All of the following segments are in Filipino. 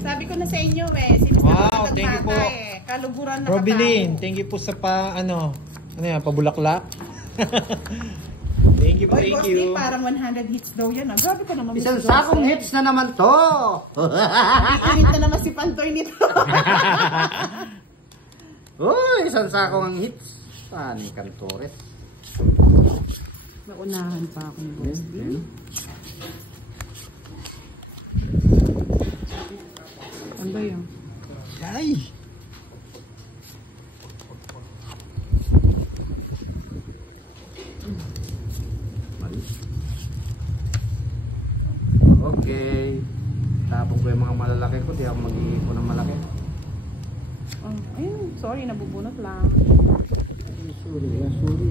Sabi ko na sa inyo eh. Wow, thank you po. Kaluguran na Robelin, thank you po sa ano yan, pabulaklak. Thank you po, thank you. Parang 100 hits daw yan. Grabe ka naman. Isang sakong hits na naman to. Iinit na naman si Pantoy nito. Uy, isang sakong ang hits. Saan ni Cantores? Naunahan pa akong boss D. Ano ba yun? Ay! Okay. Tapos ko yung mga malalaki ko, di ako mag-iipon ng malaki. Oh, ayun, sorry, nabubunot lang. Sorry.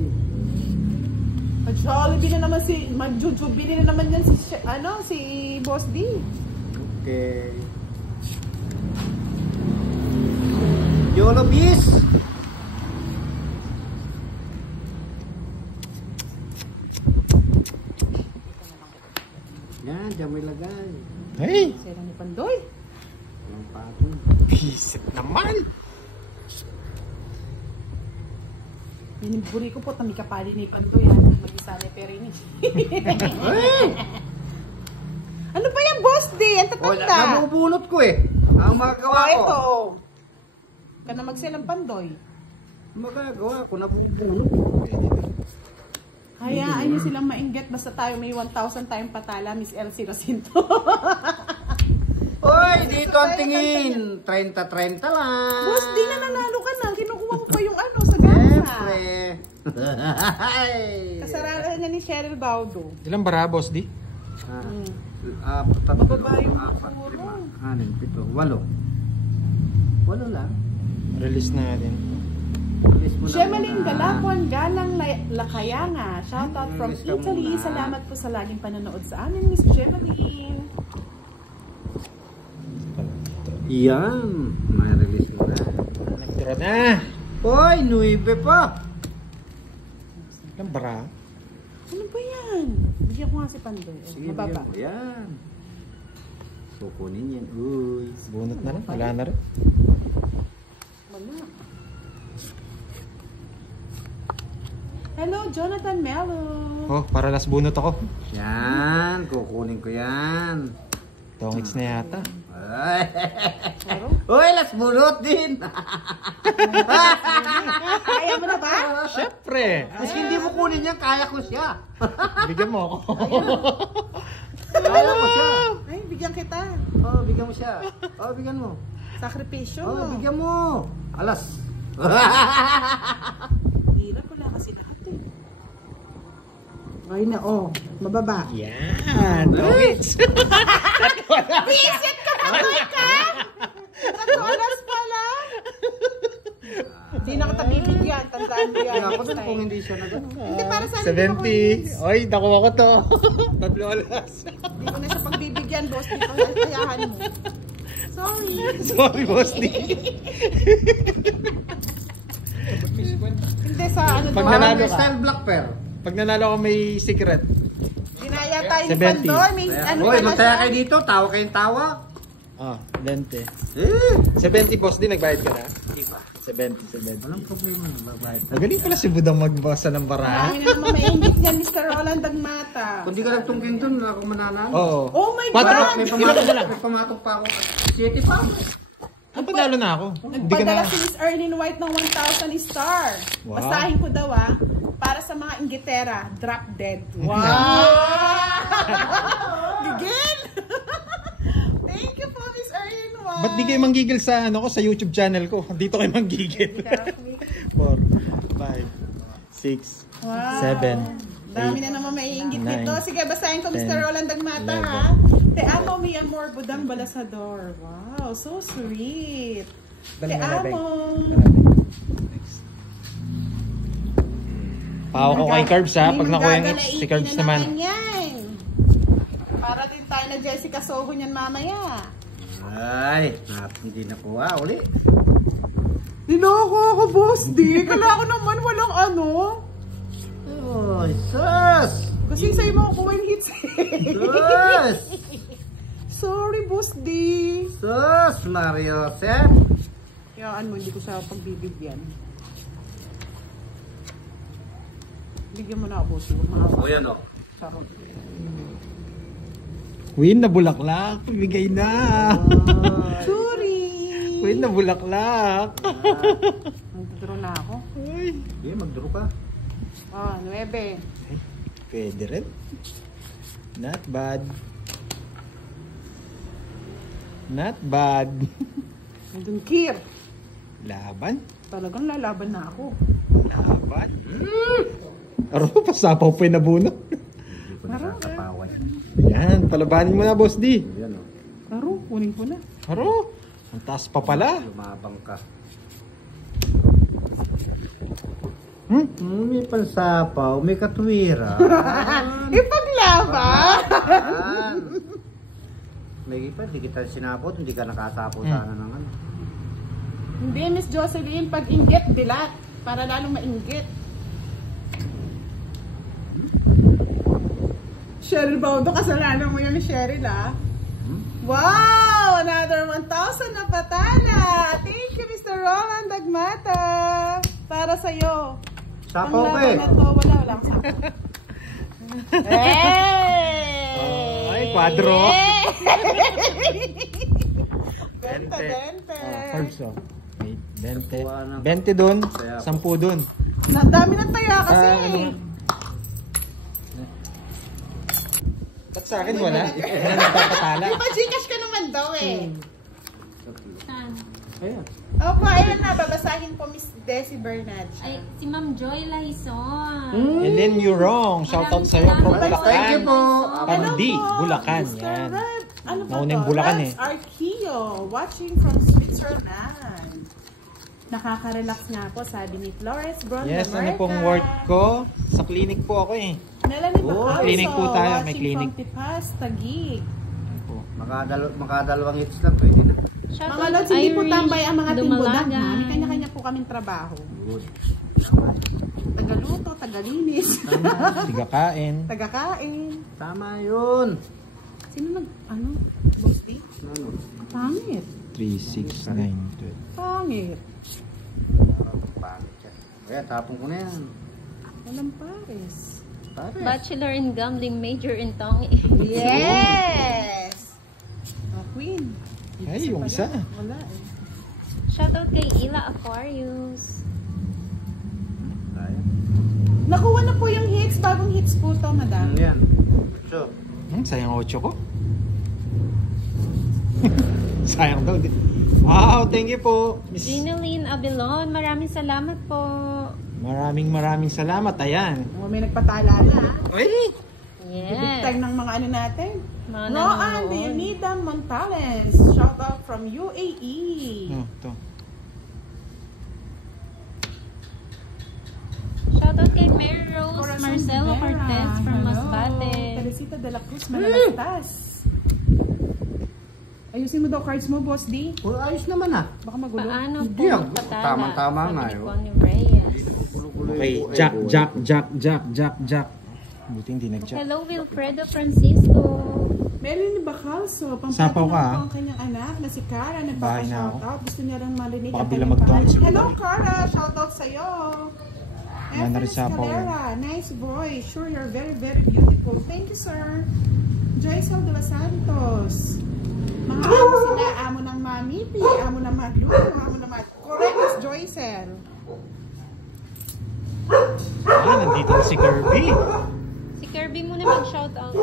Mag-Jollibee na naman mag-Jujubee na naman yan si Boss D. Okay. Yolo bis! Yan, dyan mo ilagay. Hey! Sira ni Pandoy. Walang patong. Bisit naman! Biniburi ko po, tamikapali ni Pandoy. Mag-isa ni Perinis. Ano ba yan, Boss D? Ang tatanda. Nabubunot ko eh. Ang magagawa ko. Ito. Ka na magsilang Pandoy. Ang magagawa ko, nabubunot. Hayaan niyo silang maingat. Basta tayo may 1,000 tayong patala, Miss Elsie Rosinto. Oy, dito ang tingin. 30-30 lang. Boss D, na nanalo ka na. Kinukuha mo pa yung ano sa gana. Siyempre. Kasaralan niya ni Cheryl Baudo. Ilang bara, Boss D? Mababa yung 4, 5, 6, 7, 8. 8 lang. Release na natin. Shemeline Galapon, Galang Lakayanga. Shoutout from Italy. Salamat po sa laging panonood sa amin, Miss Shemeline. Yan. May release mo na. Nagtira na. Hoy, 9 pa. Ilang bara? Ano ba yan? Bigyan ko nga si Pandoy. Sige, Mababa. yan. Kukunin yan. Uy. Bunot na rin. Wala na rin. Wala. Hello, Jonathan Melo. Oh, para last bunot ako. Yan. Kukunin ko yan. Tongits na yata. Ay. Uy, last bulot din. Kaya mo na ba? Siyempre. Mas hindi mo kunin yan, kaya ko siya. Bigyan mo ako. Kaya ko siya. Ay, bigyan kita. Oh, bigyan mo siya. Oh, bigyan mo. Sakripisyo. Oh, bigyan mo. Alas. Hirap wala kasi lahat eh. Ay na, oh. Mababa. Yan. Tongits. Visit ka na ka! $3 pala. Hindi na kita bibigyan. Tandaan mo yan. Kaya ako dun kung hindi siya na gano'n. Hindi, para sa 70. Oy, nakuha ko to. $3. Hindi ko na siya pagbibigyan, boss. Dito kayahan mo. Sorry. Sorry, Boss D. Hindi sa ano Pag doon. nanalo ka. Style black pear. Pag nanalo ako may secret. Dinaya tayo ni 70. Pandoy. May ano Hoy, pala magtaya siya. kayo dito. Tawa kayong tawa. Ah, 20. 70, Eh. Boss D, nagbayad ka na? 70. Walang problema. Babayad. Magaling pala si Budang magbasa ng bara. Marami na naman maingit yan, Mr. Roland Dagmata. Kung di ka nagtungkin dun, ako mananalo. Oo. Oh my Patro, God! May pamatok pa ako. 7 pa ako. Ang panalo na ako. Hindi ka na. Nagpadala si Miss Erlyn White ng 1,000 star. Wow. Basahin ko daw para sa mga inggitera, drop dead. Wow! Gigil! Thank you po, Miss Erlyn White. Ba't di kayo manggigil sa ano ko sa YouTube channel ko? Dito kayo manggigil. 4, 5, 6, Wow. 7, Dami na naman maiinggit 9, dito. Sige, basahin ko, 10, Mr. Roland Dagmata, 11, ha? Te amo mi amor, Budang Balasador. Wow, so sweet. Te amo. Pao ko kay Curbs ha. Pag nakuha yung hits, si Curbs naman. Yan. Para din tayo na Jessica Soho niyan mamaya. Ay, hindi nakuha. Uli. Ninoko ako, boss D. Kala ko naman walang ano. Oh, sus! Kasi sa'yo mo kukuha yung hits. Sus! Sorry, boss D. Sus! Sus, Mariosep. Kayaan mo, hindi ko siya pagbibigyan. Bigyan mo na ako, boss. O yan o. Charot. Queen na bulaklak. Bigay na. Sorry! Queen na bulaklak. Nagdodro na ako. Ay. Sige, mag-draw ka. Oh, 9. Ay, pwede rin. Not bad. Not bad. Nandun, Kir. Laban. Talagang lalaban na ako. Laban. Aro, pasapaw pa yung nabunot. Hindi ko nakakapaway. Yan, palabanin mo na, Boss D. Yan o. Laro, kunin ko na. Aro, ang taas pa pala. Lumabang ka. Hmm? May pansapaw, may katwira. Ipaglaban! May iba, hindi kita sinapot, hindi ka nakasapo sana ng ano. Hindi, Miss Jocelyn, pag inggit, dilat. Para lalong mainggit. Cheryl Baudo, kasalanan mo yun, Cheryl, ah. Wow! Another 1,000 na patana! Thank you, Mr. Roland Dagmata! Para sa'yo. Sapaw Ang ka eh. laban na to, wala akong sapaw. Hey! Ay, kwadro. Bente, bente. Cards, oh. May 20. Kuha na. 20 dun, 10 dun. Ang dami ng taya kasi. Ba't sa akin wala? Wala nagpapatala. Di ba, Gcash ka naman daw eh. Ayan. Opo, ayun na, babasahin po Miss Desi Bernard. Ay, si Ma'am Joy Laison. And then you're wrong. Shoutout sa'yo from Maraming Bulacan. Thank you po. Pandi, Hello po, Bulacan. Mr. Yan. Red. Ano ba Nauna yung to? Bulacan That's Arkio, watching from Switzerland. Nakaka-relax nga ako, sabi ni Flores Bronze Yes, ano pong work ko? Sa clinic po ako eh. Melanie Oh, Bacalso, clinic po tayo, may watching clinic. from Tipas, Taguig. Makadalawang hits lang, pwede na. Mga lods, hindi po tambay ang mga timbudak na. May kanya-kanya po kaming trabaho. Good. Tagaluto, tagalinis, Tigakain. tagakain. Tama yun. Sino ano? Bosti? Ano? Pangit. 3, 6, 9, 12. Pangit. Pangit yan. Kaya tapon ko na yan. Walang pares. Pare. Bachelor in Gambling, major in Tongi. Yes! Queen. Ay, yung isa. Wala eh. Shoutout kay Ila Aquarius. Ayan. Nakuha na po yung hits. Bagong hits po to, madam. Yan. So, Sayang 8 ko. Sayang daw. Wow, thank you po. Miss. Ginoline Abilon, maraming salamat po. Maraming salamat. Ayan. Oh, may nagpatala na. Uy! Big Yes. time ng mga ano natin. Mga Roan nanonood. Leonida Montales. Shout out from UAE. Oh, to. Shoutout kay Mary Rose Corazon Marcelo Rivera. Cortez from Hello. Masbate. Teresita de la Cruz Manalastas. Ayusin mo daw cards mo, Boss D. ayos naman ah. Baka magulo. Paano Hindi, po ah. magpatala? Tama-tama Sabi nga, ni eh. Connie Reyes. Okay, Jack. Buti hindi nag-jack. Hello, Wilfredo Francisco. Meron ni Bacalso. Sapaw ka, Pampatid ang kanyang anak na si Cara. Bahay na ako. Nagpapa-shoutout. Gusto niya lang marinig Baka ang bigla kanyang mag-down pangalan. si Hello, Cara. Shoutout sa'yo. Yan na rin Efren sapaw, Escalera. Nice boy. Sure, you're very, very beautiful. Thank you, sir. Joycel de los Santos. Mga amo sila. Amo ng Mamipi. Amo ng Magluto. Amo ng Correct, Miss Joycel. Nandito na si Kirby. Si Kirby muna mag-shoutout.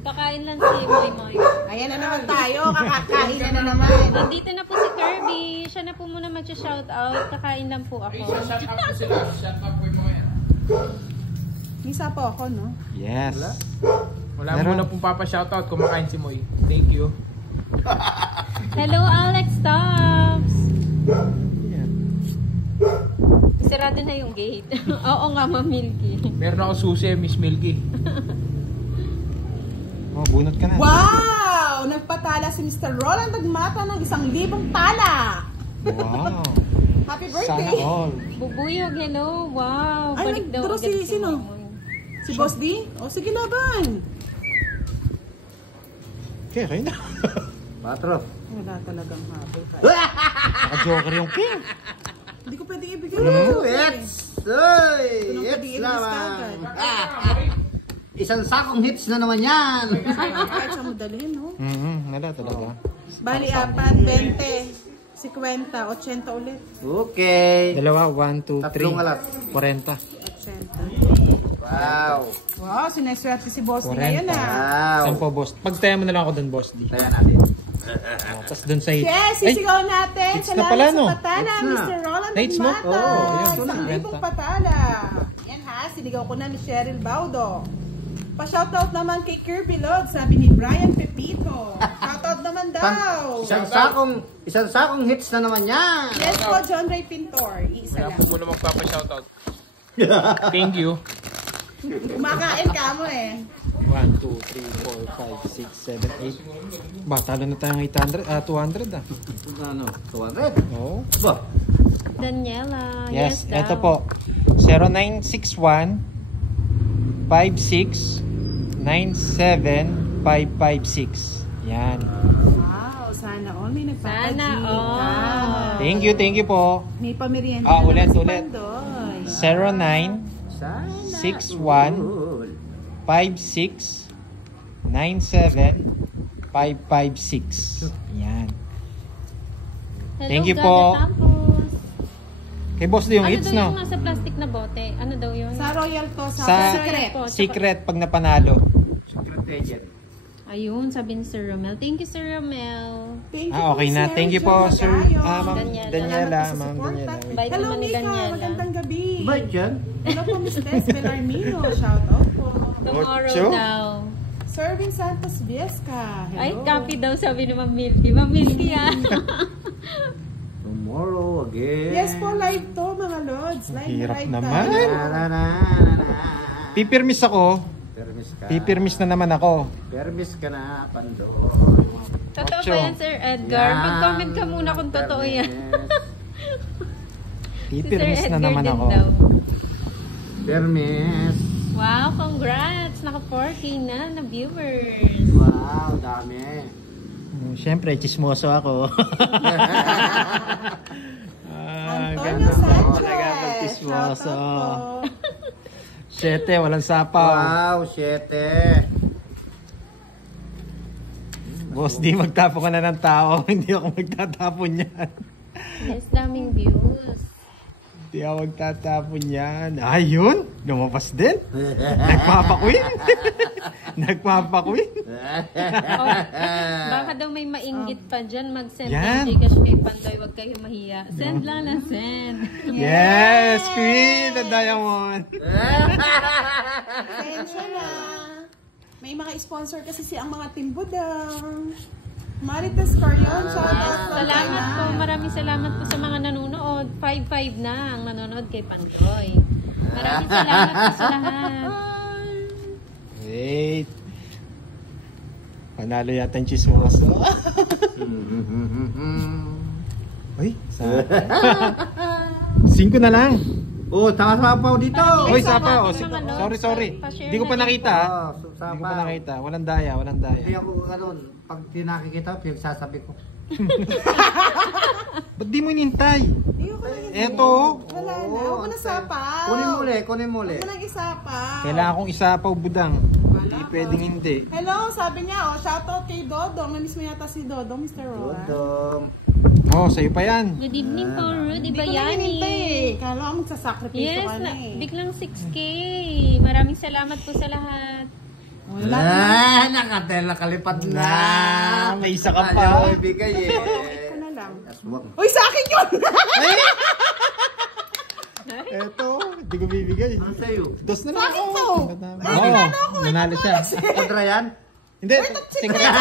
Kakain lang si Moy Moy. Ayan na naman tayo. Kakakain na naman. Nandito na po si Kirby. Siya na po muna mag-shoutout. Kakain lang po ako. Misa po ako, no? Yes. Wala Meron. muna pong papa-shoutout, kumakain si Moy. Thank you. Hello, Alex Tops! Yan. Sarado na yung gate. Oo nga, Ma'am Milky. Meron ako susi, Miss Milky. Oh, bunot ka na. Wow! Nagpatala si Mr. Roland Dagmata ng 1,000 tala. Wow. Happy Sana birthday! all. Bubuyog, hello. Wow. Ay, Balik daw nagduro agad si- sino? Moy. Si Boss D? O sige laban. Okay na. 4. Wala talagang habol. Naka-joker yung king. Hindi ko pwedeng ibigay. Hits! Uy! Hindi ko Hits pwedeng naman! i-discard. Isang sakong hits na naman yan! Kahit sa mo dalhin, no? Wala talaga. Bali, 4, 20, 50, 80 ulit. Okay. Dalawa, 1, 2, 3. Tatlong alat. 40. 80. Wow! Wow, sineswerte si Boss D 40. ngayon ah. Wow! Saan po, boss? Pagtaya mo na lang ako doon, boss D. Kaya natin. Tapos doon sa hits. Yes, sisigaw natin. hits na pala, no? Salamat sa patala, Hits na. Mr. Roland Hits mo? Mata. Oo, yun. Isang libong patala. Yan ha, sinigaw ko na ni Cheryl Baudo. Pa-shoutout naman kay Kirby Lod, sabi ni Brian Pepito. Shoutout naman daw. Isang sakong hits na naman yan! Yes po, John Ray Pintor. Isa Kaya lang. po muna magpapa-shoutout. Thank you. Kumakain ka mo eh. 1, 2, 3, 4, 5, 6, 7, 8. Ba, talo na tayong 200 Ano? 200? Oo. Ba? Daniela. Yes, daw. eto po. 0961 56 97 556. Yan. Wow, sana all may nagpapagika. Sana all. Thank you po. May pamerienda Ah, na ulit, naman si ulit. Pandoy. 09 Sana 61 all. 56 97 556. Yan. Hello, Thank you Gada po. Campos. Kay boss din yung Ano hits, daw yung no? nasa plastic na bote? Ano daw yun? Sa Royal to, sa Sa Secret. po. secret pag napanalo. Secret agent. Ayun, sabi ni Sir Romel. Thank you, Sir Romel. Thank you Okay po, na. Sir Thank you po, John Sir Magayo. Ma'am Daniela. Daniela. Salamat po sa Ma'am suporta. Daniela. Bye Hello, naman ni Mika. Daniela. Magandang gabi. Ba dyan? Hello po, Miss Tess Belarmino. Shout out po. Tomorrow Ocho? daw. Serving Santos Viesca. Hello. Ay, copy daw sabi ni Ma'am Milky. Ma'am Milky ah. Tomorrow again. Yes po, live to mga Lods. Live Hirap live naman. tayo. Pipirmis ako. Permis ka. Pipirmis na naman ako. Permis ka na, Pando. Totoo Ocho. ba yan, Sir Edgar? Yan. Mag-comment ka muna kung totoo yan. Pipirmis Si Sir na Edgar naman din ako. daw. Permis. Wow, congrats! Naka 4K na viewers. Wow, dami. Siyempre, chismoso ako. Antonio Sanchez. Nagkakapag-chismoso. Shout out po. 7, walang sapaw. Wow, 7. Boss, di magtapo ka na ng tao. Hindi ako magtatapon yan. Yes, daming views. Hindi ako magtatapon yan. Ayun, lumabas din. Nagpapakwin. Nagpapakwin. Oh, baka daw may mainggit pa dyan. Mag-send Yan. ng Gcash kay Pandoy. Huwag kayo mahiya. Send lang na send. Yes, Queen, the Diamond. Pasensya na. May mga sponsor kasi si ang mga Timbudang. Marites Carion. Shout out po. Salamat po. Maraming salamat po sa mga nanonood. 5-5 na ang nanonood kay Pandoy. Maraming salamat po sa lahat. Wait. Panalo yata yung chismoso. Uy, sa 5 na lang. Oh, sapaw dito. Uy, Salamat sapaw. po, mga lods. Sorry. Pa-share Hindi ko pa na rin nakita. po. ah. Oh, Hindi ko pa nakita. Walang daya, walang daya. Hindi ako ganun. Pag tinakikita, pinagsasabi ko. Ba't di mo inintay? Ayoko na yun. Eto. Wala na. Huwag mo na sapaw. Kunin mo ulit, kunin mo ulit. Huwag mo nang isapaw. Kailangan kong isapaw budang. Hindi pwedeng hindi. Hello, sabi niya, shoutout kay Dodong. Namiss mo yata si Dodong, Mr. Roland. Dodong. Oh, sa'yo pa yan. Good evening po, Rudy Hindi ko na Bayani. hinintay eh. Kala ko magsasakripisyo Yes, ka na eh. biglang 6K. Maraming salamat po sa lahat. Wala. Nakatela kalipad na. May isa ka pa. Ayaw ibigay eh. Ito na lang. Aswang. Uy, sa akin yun! Eto, hindi ko bibigay. Ano sa'yo? Dos na lang Bakit ako. to? Oo, nanalo siya. Kontra yan? Hindi, secret.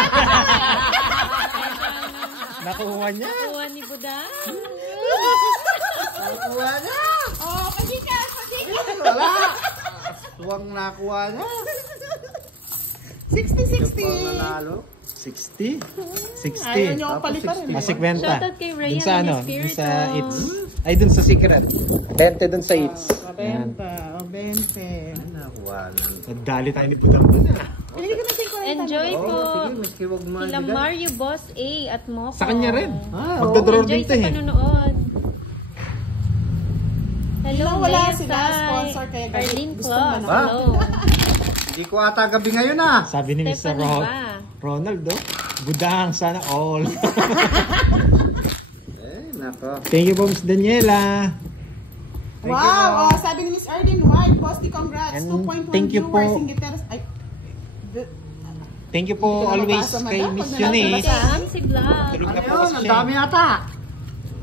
Nakuha niya. Kuha ni Buda. Nakuha na. Oh, pasikas, pasikas. Wala. Aswang nakuha na. 60-60. Nanalo. 60? 60. Ayaw niyo akong paliparin. Kasi kwenta. Shoutout kay Ryan Dun sa ano, Espiritu. dun sa It's. Ay, dun sa secret. 20 dun sa It's. 40 o 20. Nakuha na. Nagdali tayo ni Budang dun ah. Pinili ko na Enjoy Oo, po. sige, miski wag mo Kila ibigay. Mario Boss A at Moco. Sa kanya rin. Ah, Magdadraw Enjoy din to sa eh. panunood. Hello, Wala Lea sila, Sai. sponsor, kaya Arlene gusto Claus. manalo. Hello. Hindi ko ata gabi ngayon ah. Sabi ni Mr. Stephanie ba? Ronald, oh. Budang, sana all. Nako. Thank you po, Miss Daniela. Wow! Oh, sabi ni Miss Arden White, Bossy, congrats. And 2.1 thank you viewers po. in Giteras. Ay, Thank you po Hindi ko na always mabasa, kay madam. Miss Pag nalabas Eunice. ka. Kay MC Vlog. Tulog na Ano po yun? kasi Ang siya. dami ata.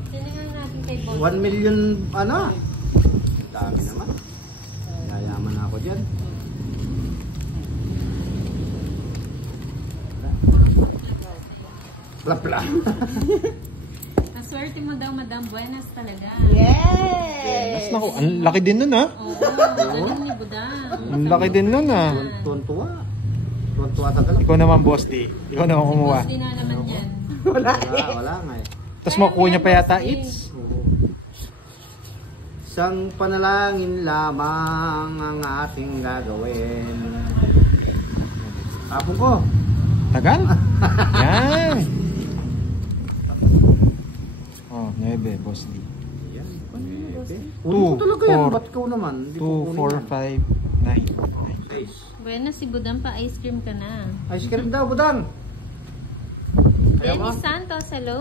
Tinignan natin kay Boss. 1 million, ano? Ang dami naman. Yayaman na ako dyan. Plapla. Naswerte mo daw, Madam. Buenas talaga. yes! Naku, ang laki din nun ah. Oo, galing ni Budang. Ang laki din nun ah. Tuwan-tuwa. Tuwan-tuwa talaga. Ikaw naman, Boss D. Ikaw naman kumuha. Boss din na naman yan. Wala. Wala nga eh. Tapos makuha niya pa yata it's. Oo. Isang panalangin lamang ang ating gagawin. Tapon ko. Tagal? Yan. Oh, 9, Boss D. Yan. Two, Ano talaga yan? four. Ba't ikaw naman? Hindi ko 2, kunin 4, 5, 9. yan. Guys. Buenas, si Budang pa ice cream ka na. Ice cream daw, budang. Denny Santos, hello.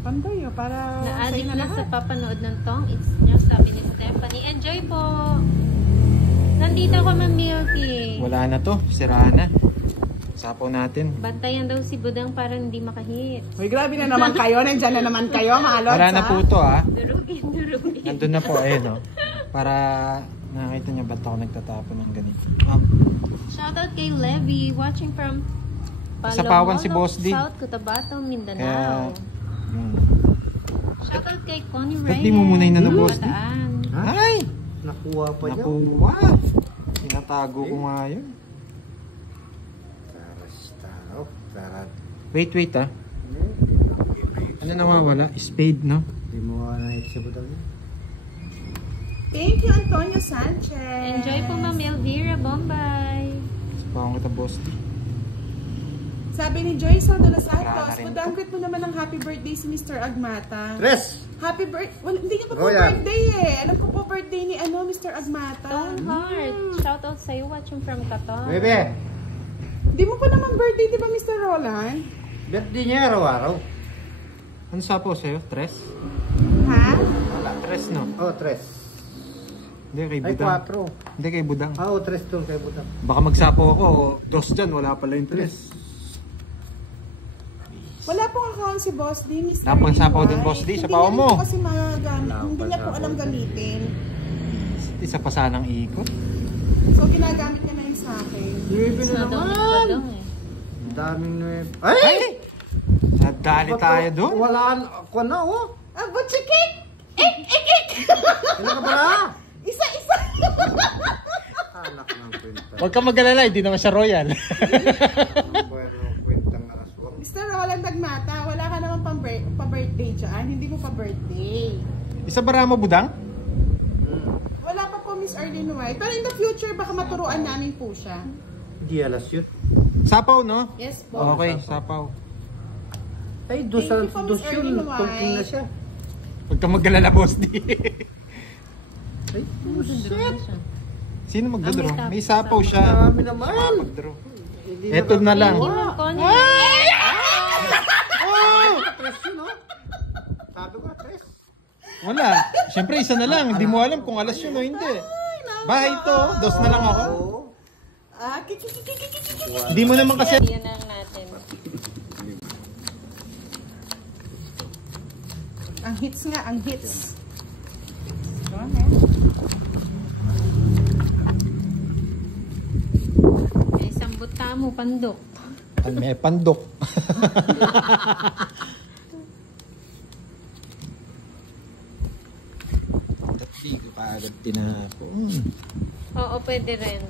Pandoy, para Na-addict sa'yo na lahat. sa papanood ng Tong It's niya, sabi ni Stephanie. Enjoy po. Nandito ako, Ma'am Milky. Wala na to. Sira na. Sapaw natin. Bantayan daw si Budang para hindi makahit. Uy, grabe na naman kayo. Nandyan na naman kayo, mga lods. Wala na po to ah. Durugin, durugin. Nandun na po. Ayun oh. Para nakita niyo ba't ako nagtatapon ng ganito. Shoutout kay Levy, watching from Sa Pawan si Boss D. South Cotabato, Kaya, Mindanao. Shoutout kay Connie Ba't Reyes. di mo muna inano, Boss D? Bataan. Ay! Nakuha pa niya. Nakuha. Tinatago ko nga yun. Wait ah. Ano nawawala? Spade, no? Hindi mo na sa budang niya. Thank you, Antonio Sanchez. Enjoy po, Ma'am Elvira Bombay. Sapawan kita, Boss D. Sabi ni Joyce de los Wala na Santos, rin padangkit mo naman ng happy birthday si Mr. Agmata. Tres! Happy birthday. Well, hindi niya pa po Royal. birthday eh. Alam ko po birthday ni Mr. Agmata. Tone Heart. Shoutout sa'yo, watching from Qatar. Bebe! Di mo pa naman birthday, di ba, Mr. Roland? Birthday niya araw-araw. Ano sapaw sa'yo? Tres? Ha? Tres, no? Oh, tres. Hindi, kay Ay, Budang. 4. Hindi, kay Budang. Ah, oh, tres to kay budang. Baka magsapaw ako. Dos dyan, wala pala yung tres. Wala pong account si Boss D, Mr. Wala pong sapaw White. din, Boss D, Hindi sapawan niya mo. po kasi magagamit. Wala Hindi pang niya po sapaw. alam gamitin. Isa pa sanang ikot. So, ginagamit niya na yun sa akin. Nuebe na Sa daw ni naman! Budang eh. Ang daming nuebe. Ay! Nadali tayo doon. Wala ako na, oh. Ah, butchikik! Ano ka pala? Isa-isa! Anak ng kwenta. Huwag ka mag-alala, hindi naman siya royal. Pero kwentang naraswang. Mr. Roland Agmata, wala ka naman pa-birthday dyan. Hindi mo pa-birthday. Isa bara mo, Budang? Wala pa po, Miss Arlene White. Pero in the future, baka maturuan namin po siya. Hindi alas yun. Sapaw, no? Yes po. Okay, sapaw. Ay, dos Thank you po, dos Miss yun. Erling White. Talking na siya. Huwag ka mag-alala, Boss D. Ay, Shit. Sino magdodraw? Ah, May sapaw siya. dami naman. Magdraw. Hindi Eto na lang. Thank you, Ma'am Connie. Tres yun, oh. Sabi ko, tres. Wala. Siyempre, isa na lang. Hindi mo alam kung alas yun o hindi. Bahay ito. Dos na lang ako. Oo. Ah, kikikikikikikik. Hindi mo naman kasi... Yan lang natin. Ang hits nga, ang hits. Go ahead. May isang buta mo, pandok. May pandok. Hindi ko kaagad tinapon. Oo, pwede rin.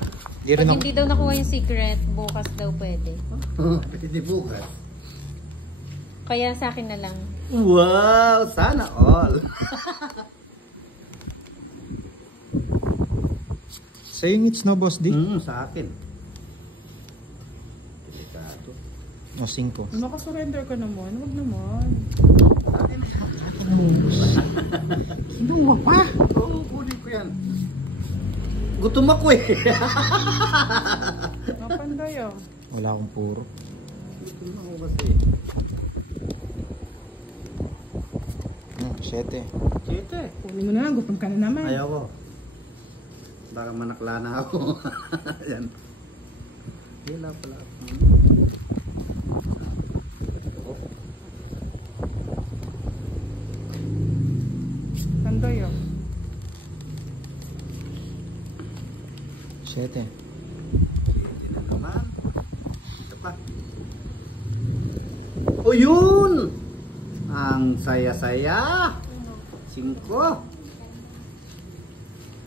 Di rin Pag ako... hindi daw nakuha yung secret, bukas daw pwede. Pwede bukas. Kaya sa akin na lang. Wow, sana all. Saying it's no, Boss D. Sa akin. O, 5. Makasurrender ka naman. Huwag naman. Kinuha pa. Oo, kunin ko yan. Gutom ako eh. Mapanday ah. Wala akong puro. Gutom ako kasi. 7. Siyete. Kunin mo na. Gutom ka na naman. Ayaw ko. Baka manakla na ako. Yan. Hila pala ako. Panday ah. 7. Hindi na naman. Ito pa. O yun! Ang saya-saya. 5.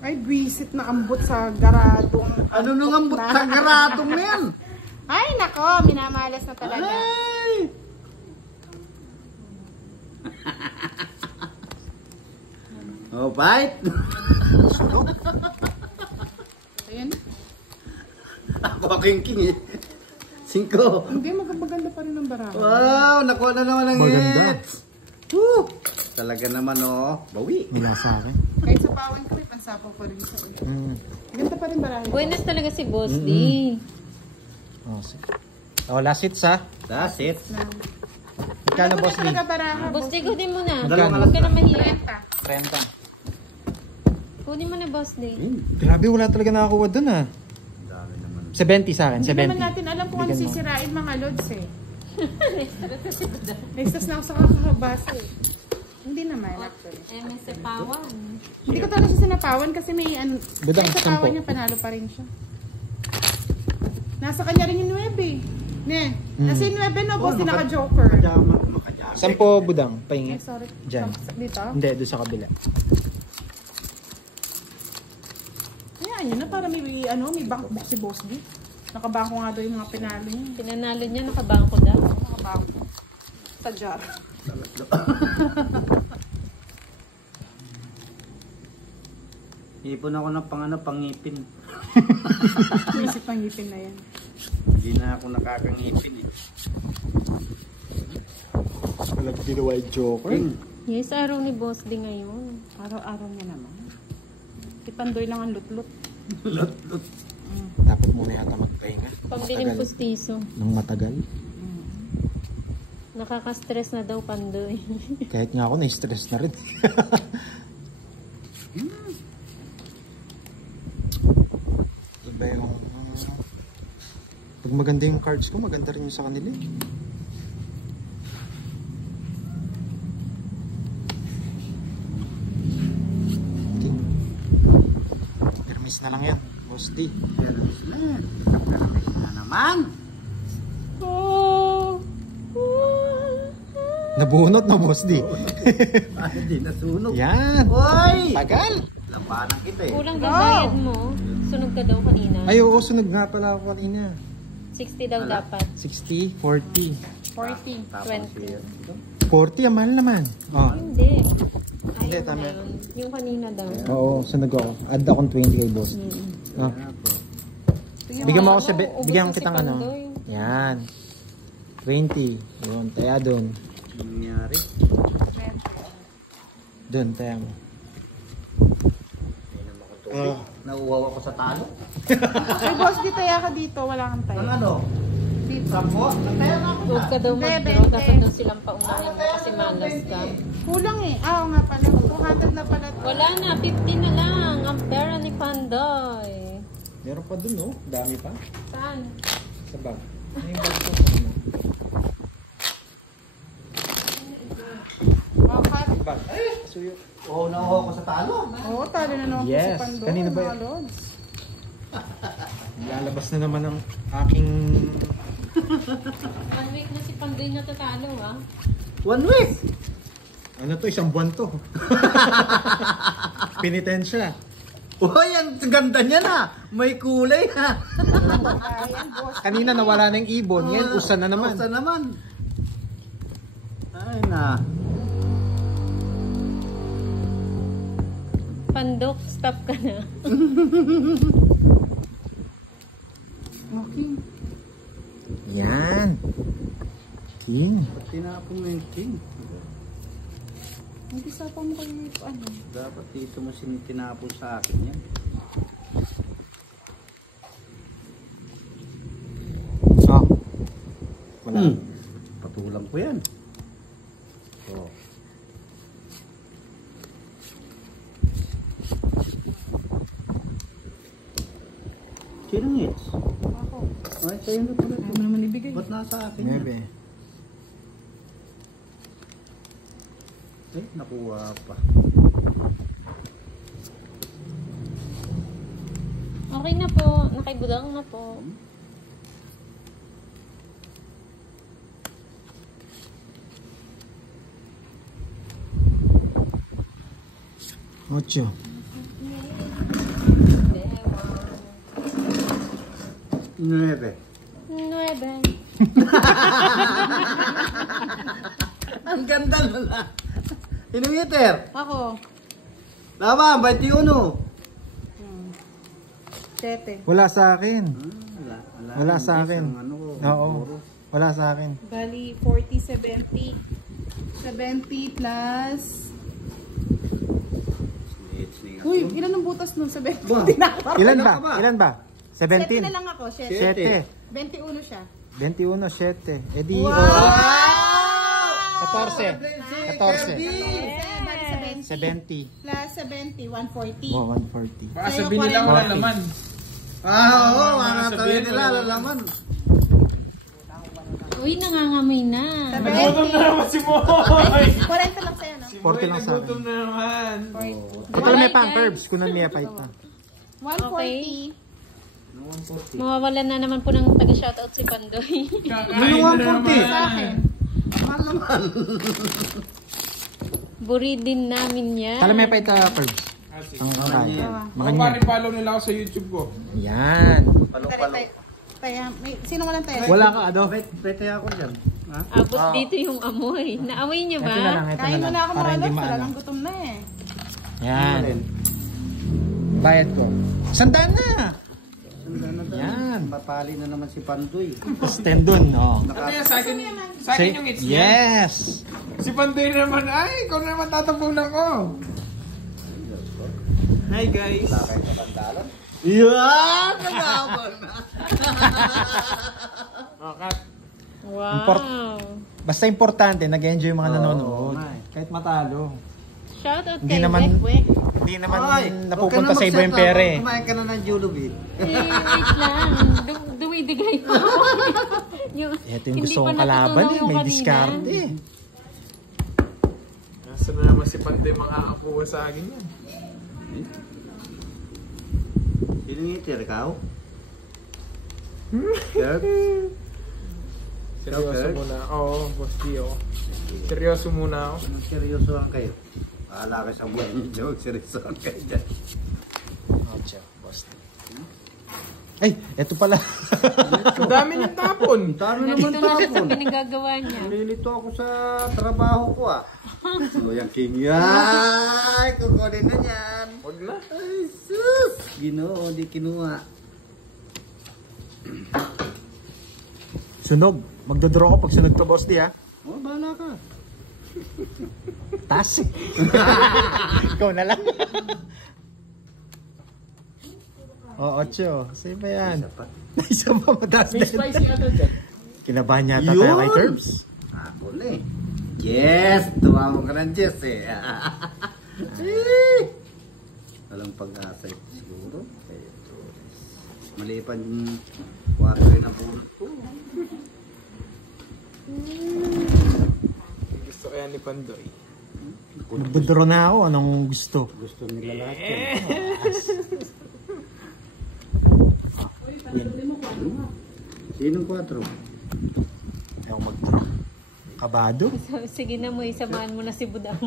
Ay, visit na ambot sa garadong. Ano nung ang butagaradong na yan? Ay, nako. Minamalas na talaga. Ay! Oh, bite! Ayan. Ako king eh. 5. Hindi, maganda pa rin ang baraha. Wow! Nakuha na naman ang Maganda. hits! Woo! Talaga naman oh. Bawi. Wala sa akin. Kahit sa pawan ko, may pansapaw pa rin sa iyo. Ganda pa rin baraha. Buenas talaga si Boss D. Oh, sige. Oh, last hits ha. That's it. Magkano, Boss D? Talaga baraha. Boss D, kunin mo na. Magkano? Huwag ka na mahiya. 30. Kunin mo na, Boss D. Grabe, wala talaga nakakuha dun ah. Dami naman. 70 sa akin, Hindi 70. naman natin alam kung ano Bigyan mo. sisirain mga lods eh. Nestas na ako sa kakabasa eh. Hindi naman actually. Eh, may sapawan. Hindi ko talaga siya sinapawan kasi may ano. Budang, Sa pawan 10. niya, panalo pa rin siya. Nasa kanya rin yung 9 eh. Ne, nasa yung 9 no, boss, naka-joker. Makajama, makajama. 10 budang, pahingi. Ay, sorry. Diyan. Dito? Hindi, doon sa kabila. Ayan, yun na para may, ano, may bankbook si Boss D. Nakabangko nga daw yung mga pinalo niya. Pinanalo niya, nakabangko daw. Nakabangko. Sa jar. Ipon ako ng pangipin. Isip pang ngipin na yan. Hindi na ako nakakangipin eh. Walang ginawa yung joker. Yes, araw ni Boss D ngayon. Araw-araw niya naman. Ipandoy lang ang lutlot. Lot. Dapat muna yata magpahinga. Pambiling pustiso. Nang matagal. Nakaka-stress na daw, Pandoy. Kahit nga ako, na-stress na rin. Iba yung... Pag maganda yung cards ko, maganda rin yung sa kanila. Okay. Permis na lang yan. Boss D. Kapiramis na naman. Nabunot na, Boss D. Ay, hindi nasunog. Yan. Hoy! Tagal. Labanan kita eh. Kulang daw bayad mo. Sunog ka daw kanina. Ay, oo, sunog nga pala ako kanina. 60 daw dapat. 60, 40. 40. Tapos 20. 40, ang mahal naman. Oh. Hindi. Hindi, Ayaw tama. na yun. Yung kanina daw. Oo, sunog ako. Add akong 20 kay boss. Ah. Bigyan mo ako sa... Ubus Bigyan na si kitang ano. Pandoy. Yan. 20. Yun, taya doon. nangyari. Doon, taya mo. Nauuwaw ako sa talo. Ay, boss, di taya ka dito. Wala kang taya. Ang ano? Dito. Sampo? Nataya na ako. Huwag ka daw mag-draw kasi doon silang paunahin mo kasi malas ka. Kulang eh. Ah, oo nga pala. 200 na pala. Wala na, 50 na lang. Ang pera ni Pandoy. Meron pa doon, no? Dami pa. Saan? Sa bag. Ano yung bag ko? Bakit? Bag. Suyo. Oo, nauuwaw ako sa talo. Oo, talo na naman Yes. po si Pando. Kanina ba mga yun? lods. Lalabas na naman ang aking... 1 week na si Pandoy natatalo, ah. 1 week. Ano to? Isang buwan to. Penitensya. Uy, ang ganda niya na. May kulay ha. Ayan, boss. Kanina nawala na yung ibon. Yan, usa na naman. Usa naman. Ay na. Pandok, stop ka na. Okay. Yan. King. Ba't tinapon mo yung king? Hindi sa pa mo kayo ano. Dapat dito mo tinapon sa akin yan. Oh. Wala. Patulang ko yan. So. Sinong hits? Ako. Ay, sa'yo na pala. Ayaw mo naman ibigay. Ba't nasa akin yan? Maybe. Eh, nakuha pa. Okay na po. Nakibudang na po. Ocho. 9. 9. Ang ganda na. Inuiter. Ako. Tama, 21. 7. Wala sa akin. Wala Yung sa akin. isang ano, Oo. puro. Wala sa akin. Bali, 40, 70. 70 plus... Hits niya. Uy, ilan ang butas nun? 70 Ba? na ako. Ilan Kailan ba? ka ba? Ilan ba? 7 na 17. lang ako, 7. 7. 21 siya. 21, 7. Eh di... Wow! 14. 14. Bali, 70. 70. Plus 70, 140. Oh, 140. Baka Sa'yo, sabihin nila 40. wala laman. Oo, mga sabihin tawin nila, mo. lalaman. Uy, nangangamoy na. Nagutom na naman si Moy. 40 lang sa'yo, no? Si 40 Moy lang sa akin. nagutom na naman. Ito lang may pang curbs. Kunan niya fight na. 140. Mawawalan na naman po ng taga-shoutout si Pandoy. Kakain na naman. Sa akin. Mahal naman. Buri din namin yan. Tala may fight na curbs. Ah, sige. Ang karay. Mga pare, follow nila ako sa YouTube ko. Yan. Sino walang tayo? Wala ka, Ado. Pwede ako dyan. Ha? Abot dito yung amoy. Naamoy niyo Ito na lang, ba? ito Kain na mo lang. na ako Para mga hindi lods. Wala maano. lang gutom na eh. Yan. Bayad ko. Sandaan na. Yan. Mapali na naman si Pandoy. Stand dun, oh. Ano yan, sa akin yung hits niya? Yes. Si Pandoy naman, ay, ikaw na naman tatapunan ko. Hi guys. Wala kayo sa pandalan? Yan! Nagabal na. Okay. Wow. Basta importante, nag-enjoy yung mga Oo, nanonood. nga eh. Kahit matalo. Shoutout Hindi kay naman, Wek. hindi naman Ay, napupunta sa iba yung pere. Kumain ka na ng Jollibee. Wait lang. Dumidigay pa ako. Ito yung Hindi gusto pa kong kalaban natutunaw eh. yung May kanina. diskarte. Nasa na naman si Pandoy makakapuha sa akin yan. Sino ngitir, ikaw? Sir? Seryoso Sir? muna. Oo, boss Dio. Seryoso muna ako. Anong seryoso lang kayo? Bahala kayo sa buhay niyo, joke. Seryoso lang kayo dyan. Ocho, boss. Ay, eto pala. Ang dami niyang tapon. Taro Ganito naman na siya sa tapon. pinagagawa niya. Nalilito ako sa trabaho ko ah. So, yung king yan. Kukunin na yan. Huwag na. Ay, sus. Ginoo, di kinuha. Sunog. Magdodraw ko pag sunod ka, boss, di ha? Oh, bahala ka. Tas. Ikaw na lang. Oo, ocho. Sa'yo ba yan? Isa pa. Isa pa mataas May din. spicy ata dyan. Kinabahan yata tayo kay Yun! Curbs. Ako eh. Yes! Tumawag ka ng Jess eh. Walang pag-asa ito siguro. Malipan yung 4 rin ang pulot ko. Gusto kaya ni Pandoy. Magdodraw na ako. Anong gusto? Gusto nila lahat yan. Sinong 4? Ayaw mag-draw. Kabado? Sige na mo, isamahan mo na si Budang.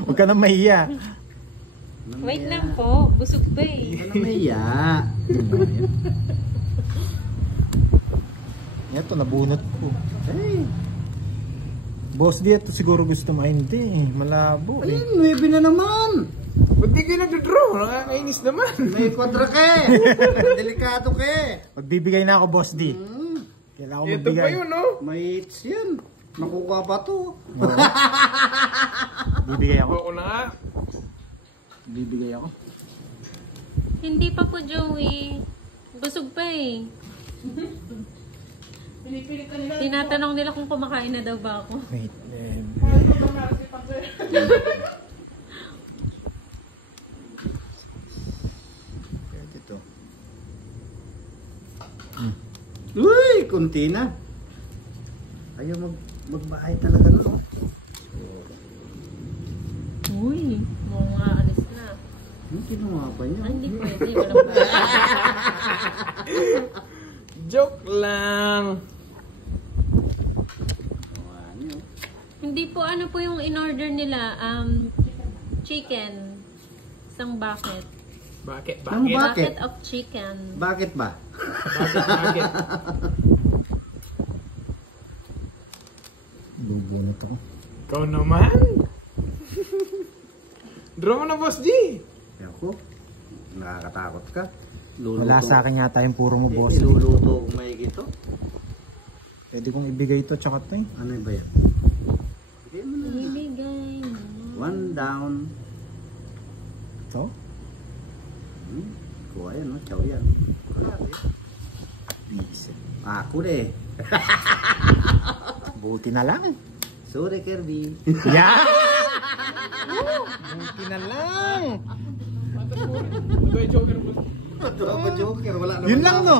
Huwag ka na mahiya. Wait lang po. Busog ba eh. Ano maya? Ito, nabunot ko. Hey! Boss, di ito siguro gusto mo. Ay, hindi. Malabo eh. Ayun, 9 na naman! Ba't di kayo nagdodraw? Nakakainis naman. May 4 ka eh! Delikado ka eh! Magbibigay na ako, Boss D. Kailangan ko Ito magbigay. pa yun, no? May hits yan. Nakukuha pa to. Oo. Bibigay ako. Oo na nga. Bibigay ako. Hindi pa po, Joey. Busog pa eh. Pinipilit ka nila. Tinatanong nila kung kumakain na daw ba ako. Wait. Ito. Uy, kunti na. Ayaw magbahay talaga, no? Uy, mga alis na. Kinuha pa niya. Ay, hindi pwede. Walang ba? Joke lang. Hindi po, ano po yung in-order nila? Chicken. Isang bucket. Bakit? Ano Bakit? ba? Bucket of chicken. Bakit ba? Bakit? Bubunot ako. Ikaw naman. Draw mo na, Boss G. Ako, nakakatakot ka. Wala sa akin yata yung puro mo, boss. Iluluto kung may gito. Pwede kong ibigay ito tsaka ito eh. Ano ba yan? Bigay mo na. Ibigay mo. One down. Ito? Kuha yan, no? Chow yan. Bisip. Ako eh. Buti na lang. Sorry, Kirby. Yeah! Buti na lang. Ito ay Joker, Boss. Ito ako joker, wala naman. Yun lang, no?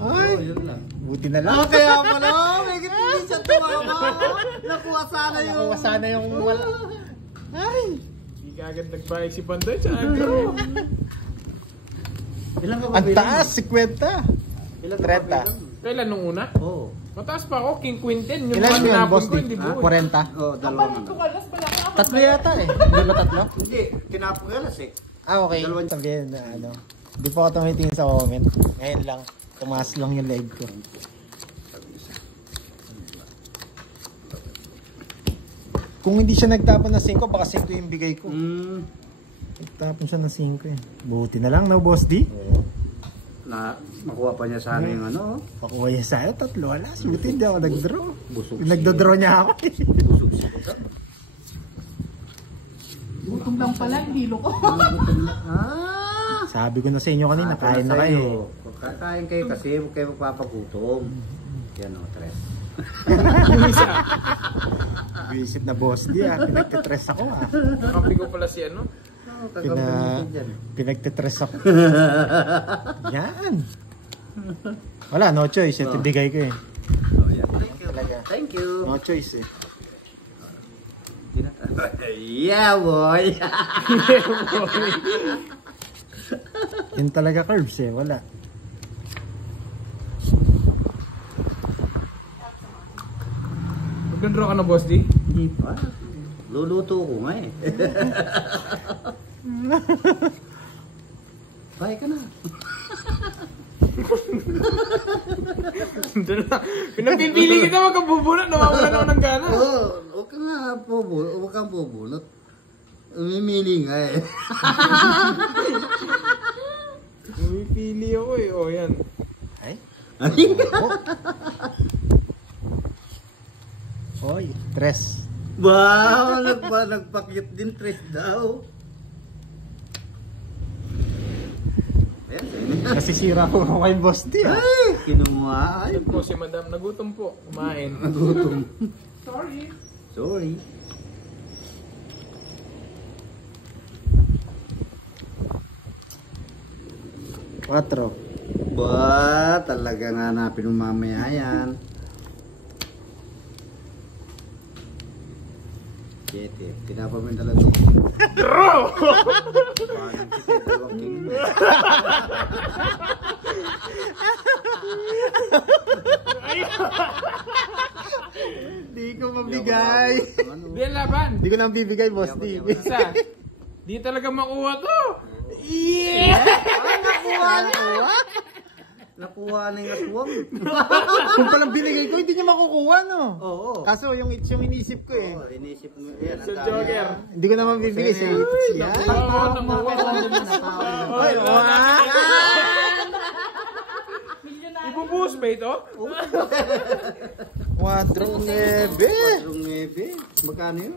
Ay, yun lang. Buti na lang. Kaya pala, may gitili sa tumama. Nakuha sana yung... Nakuha sana yung wala. Ay! Hindi ka agad nagbayag si Pandoy sa agro. Ilan ka ba Ang bilang? taas, 50. Ilan ka ba 30. bilang? Kailan nung una? Oo. Mataas pa ako, King Quinten. Yung Ilan mga yun, tinapon boss? ko, hindi buo. 40? Oo, dalawang ano. Tatlo yata eh. Hindi ba tatlo? Hindi, tinapugalas eh. Ah, okay. Dalawang- Sabihin na ano. Hindi po ako tumitingin sa comment. Ngayon lang. Tumaas lang yung leg ko. Kung hindi siya nagtapon ng 5, baka 5 yung bigay ko. Nagtapon siya ng 5 eh. Buti na lang, no, Boss D? Na, makuha pa niya sana yung ano. Pakuha niya sa'yo, 3. Wala, suti, hindi ako nag-draw. Busog Nagdo-draw niya ako eh. Busog siya. Gutom lang pala, hilo ko. Ah! Sabi ko na sa inyo kanina, kain na kayo. Kakain kayo kasi huwag kayo magpapagutom. Yan o, tres. Visit na Boss D ah. Pinagtitress ako ah. Kakampi ko pala si ano. Pinagtitress ako. Yan. Wala, no choice. Ito bigay ko eh. Thank you. Thank you. No choice eh. Yeah, boy. Yun talaga curves eh. Wala. Magdandro ka na, Boss D? Hindi pa. Luluto ko nga eh. Bye ka na. Pinapipili kita, wag kang bubunot. Nawawalan ako ng gana. Oo, huwag ka nga bubulot. Huwag kang bubulot. Umimili nga eh. Pumipili ako eh. O, yan. Ay. Ay, Oy, tres. wow, nagpakyut din tres daw. Ayan, Nasisira ko kay Boss D ah. ay, kinuha. Ay, Yan po si Madam. Nagutom po. Kumain. nagutom. Sorry. Sorry. Quatro. Ba, talaga nga hanapin mo mamaya yan. 7. Tinapa mo yung talaga. Draw! Parang kita, dalawang king. Di ko mabigay. Ano? Di yan laban. Di ko nang bibigay, Boss D. Isa. Di talaga makuha to. Yeah! Nakuha niya. Nakuha na yung aswang. Kung palang binigay ko, hindi niya makukuha, no? Oo. Kaso yung it's yung inisip ko eh. Oh, inisip mo yan. Sa Joker. Hindi ko naman bibigay sa it's yan. Nakuha. Ay, wow! Ibubuhos ba ito? 4.9. 4.9. Magkano yun?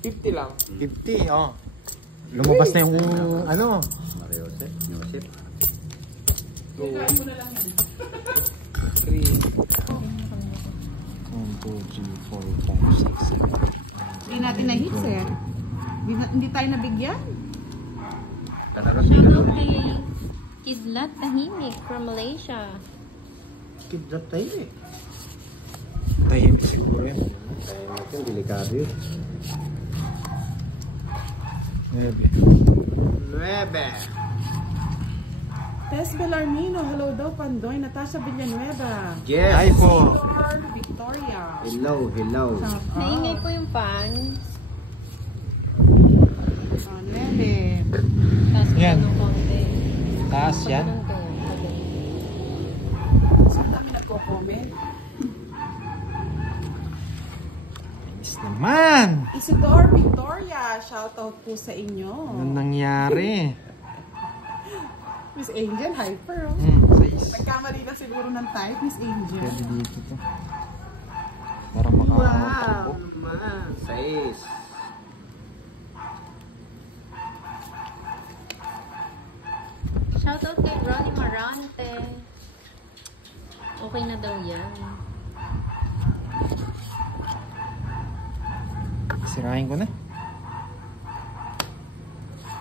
50 lang. 50, oh. Lumabas na yung ano. Mario Joseph. 2, 3. 1, 2, 3, 4, 5, 6, 7. Hindi natin na-hit, sir. Hindi tayo nabigyan. Shoutout kay Kidlat Tahimik from Malaysia. Kidlat tayo eh. Tahimik siguro yun. Tahimik yun, delikado yun. 9. 9. Tess Bellarmino, hello daw, Pandoy. Natasha Villanueva. Yes. Hi po. Lord Victoria. Hello. Naingay po yung fans. 11. Tapos Yan. ng konti. Taas yan. Ganun to. Saan kami nagko-comment? Ayos naman. Isidore Victoria, shoutout po sa inyo. Anong nangyari? Miss Angel, hyper. Oh. 6. Nagkamali lang siguro ng type, Miss Angel. Pwede dito to. Parang makakatakbo. naman. 6. Shoutout kay Ronnie Marante. Okay na daw yan. Sirahin ko na.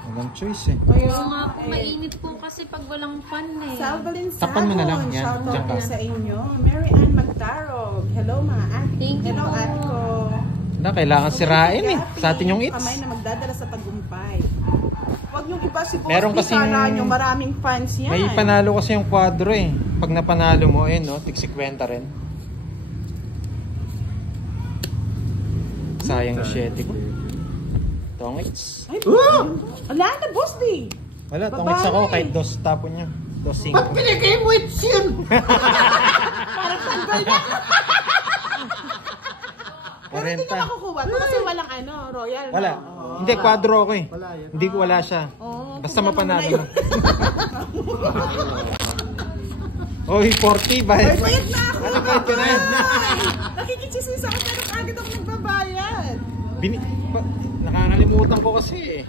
Walang choice eh. Oo nga po, mainit po kasi pag walang fan eh. Sal Valenzanon, Tapan mo na lang, yan. shoutout Diyan po ka. sa inyo. Mary Ann Magdarog, hello mga ate. Thank you Hello po. ate ko. Wala, kailangan sirain eh. Sa atin yung its. Kamay na magdadala sa tagumpay. Huwag yung iba si Boss Meron D, kasing- kala nyo maraming fans yan. May panalo kasi yung kwadro eh. Pag napanalo mo eh, no? Tig 50 rin. Sayang yung 7 ko. Tongits. Ay, ala na, Boss D. Wala, Babae. tongits ako kahit 2 tapon niya. 2.5. Ba't pinigay mo its yun? Pero hindi ka makukuha to kasi walang ano, royal. Wala. No? Oo. Hindi, kwadro ako eh. Wala yan. Hindi ko wala siya. Oo, Basta tingnan mo mapanalo na yun. mo. Oy, 40 ba? Ay, bayad na ako. Ano kahit ka na yan? Nakikichismis ako pero agad ako nagbabayad. Nakakalimutan ko kasi eh.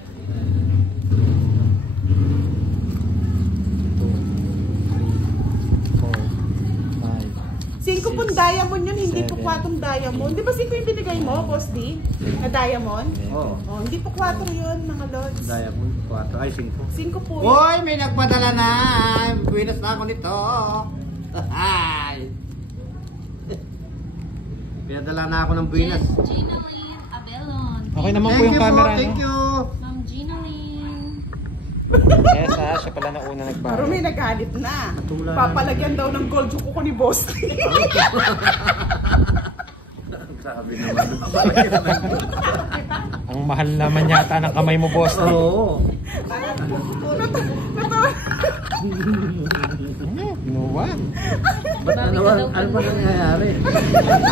5 pong diamond yun, hindi po 7, 4 diamond. Di ba 5 yung binigay mo, Boss D? Na diamond? Oo. Oh, hindi po 4 yun, mga lods. Diamond, 4. Ay, 5. 5 po yun. Hoy, may nagpadala na. Buenas na ako nito. Ay. Pinadala na ako ng buenas. Gina Lynn Abelon. Okay naman po yung camera. Thank you. Ma'am Gina Lynn. Yes ha, siya pala na una Pero nagbayad. may nagalit na. Katulad Papalagyan daw ng gold yung kuko ni Boss D. Sabi naman. Ang mahal naman yata ng kamay mo, boss. Oo. Nuwa. Ba't ano ba nangyayari?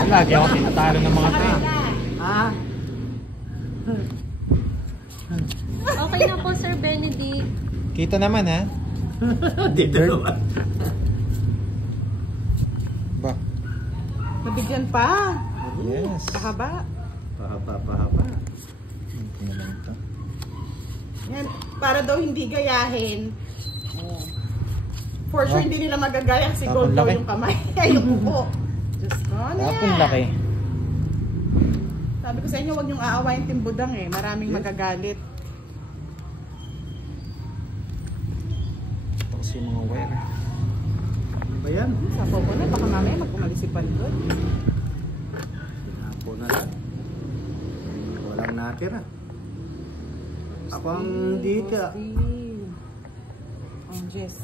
Lagi ako tinatalo ng mga to. Ah? Okay na po, Sir Benedict. Kita naman ha. Dito naman. Ba? Nabigyan pa. Yes. Kahaba. Pahaba. Ito na lang ito. Yan, para daw hindi gayahin. For sure, hindi nila magagaya kasi Tapon gold daw laki. yung kamay. Ay, yung kuko. Diyos ko, ano Tapong yan? laki. Sabi ko sa inyo, huwag niyong aawayin timbudang eh. Maraming magagalit. Ito kasi yung mga wire. Ano ba yan? Sabaw ko na, baka mamaya mag-umalisipan doon. Sinapo na lang. Walang natira. Ako ang dito. Oh, Jess.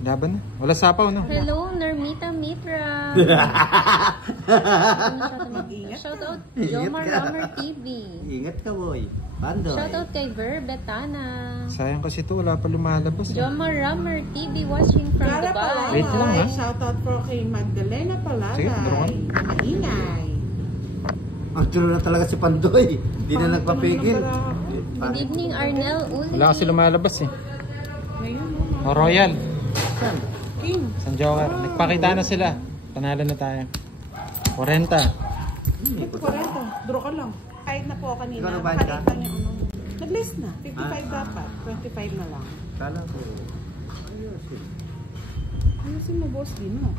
Laban na. Wala sapaw, no? Hello, Nermita Mitra. Mag-ingat. Shoutout Ingat Jomar ka. Rammer TV. Ingat ka, boy. Pandoy. Shoutout kay Ver Betana. Sayang kasi ito, wala pa lumalabas. Jomar Rammer TV watching from Clara Dubai. Wait lang, Palagay. ha? Shoutout po kay Magdalena Palagay. Sige, turuan. Maingay. Ang tulo na talaga si Pandoy. Hindi na nagpapigil. Good evening, Arnel Uli. Wala kasi lumalabas eh. Ngayon, no? O, Royal. yan? King. San Joker. Nagpakita na sila. Panalo na tayo. 40. Ito 40. Draw ka lang. Kahit na po kanina. Ikaw nabayad ka? Nakalitan yung ano. Nag-list na. 55 dapat. 25 na lang. Kala ko. Ayusin. Ayusin mo, boss din, no?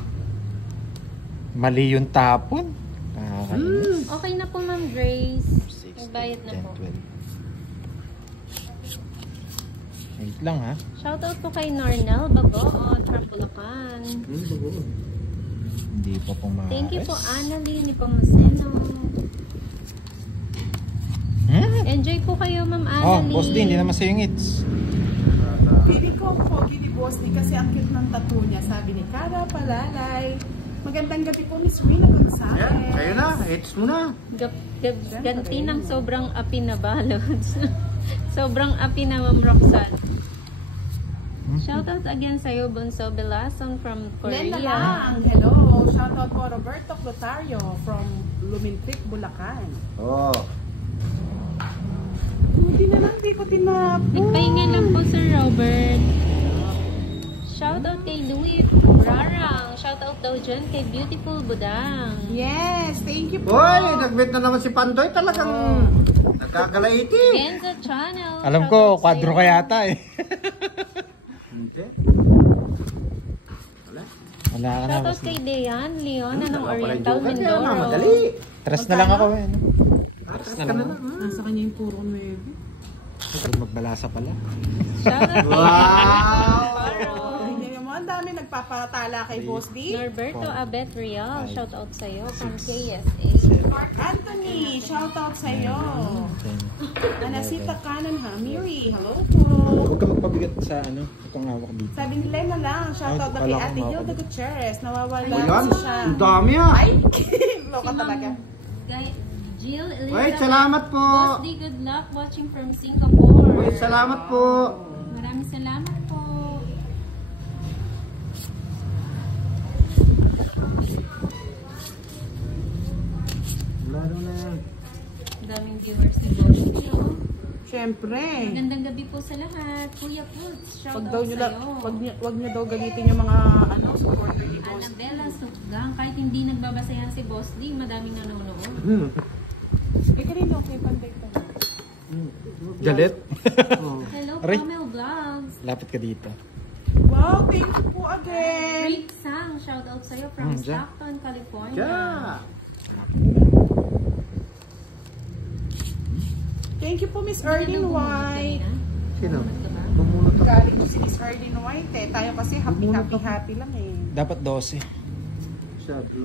Mali yung tapon. Kakainis. Okay na po, Ma'am Grace. 6, Nagbayad na 10, po. 12. Wait lang ha. Shoutout po kay Nornel Bagoot from Bulacan. Hindi pa pumares. Thank you po, Annalyn Nipomuceno. Enjoy po kayo, Ma'am Oh, Annalyn. boss din. Hindi naman sa'yo yung hits. Pili ko pogi ni boss din kasi ang cute ng tattoo niya. Sabi ni Cara Palalay. Magandang gabi po, Miss Rina Gonzalez. Ayan, kayo na. Hits mo na. Ganti ng sobrang api na balot. Sobrang api na, Ma'am Roxanne. Shoutout again sa'yo, Bunso Belason from Lena Korea. lang. Hello. Shoutout po Roberto Clotario from Lumintric, Bulacan. Oh. Hindi na lang, di ko tinapos. Nagpahinga lang po, Sir Robert. Shoutout kay Louie Rarang. Shoutout daw dyan kay Beautiful Budang. Yes, thank you po. Boy, nag-bet na naman si Pandoy. Talagang nagkakalaiti. Genza Channel. Alam ko, shoutout kwadro sa'yo. ka yata eh. Hindi. Wala. Wala ka na. Shoutout kay Dejan Leona ng Oriental Kaya Mindoro. na, madali. Tres na lang ako eh. no? Atas na ka na lang. lang. Nasa kanya yung puro 9. Huwag magbalasa pala. Shoutout kay Wow! Hindi mo, ang dami nagpapatala kay Boss D. Norberto Abet Real. Shoutout sa'yo from KSA. Mark Anthony, shoutout sa'yo. Anasita Kanan Hamiri, hello po. Huwag ka magpabigat sa ano. Itong hawak dito. Sabi ni Lena lang, shoutout na Ay, kay wala Ate akong Hilda Gutierrez. Nawawala Ayan, kasi siya. ang dami ah. Ay, loka talaga. Jill Elizabeth. Wait, salamat po. Boss D, good luck watching from Singapore. Wait, salamat po. Maraming salamat po. Lalo na yan. Daming viewers ni Boss D. oh. Siyempre. Magandang gabi po sa lahat. Kuya Poots, Wag shoutout daw nyo, sa'yo. wag nyo daw galitin yung mga supporter ni Boss. Annabella Suggang, kahit hindi nagbabasayan si Boss D, madaming nanonood. Eh, kanino okay panday pa. Galit? Hello, Aray. Pamel Vlogs. Lapit ka dito. Wow, thank you po again. Rick Sang, shoutout sa'yo from Diyan. Stockton, California. Yeah. Thank you po, Miss Hindi ka Erlyn daw bumulot White. kanina? Sino? Bumulot ka ba? Bumunot ako. Galing ko si Miss Erlyn White eh. Tayo kasi happy lang eh. Dapat 12. Sabi.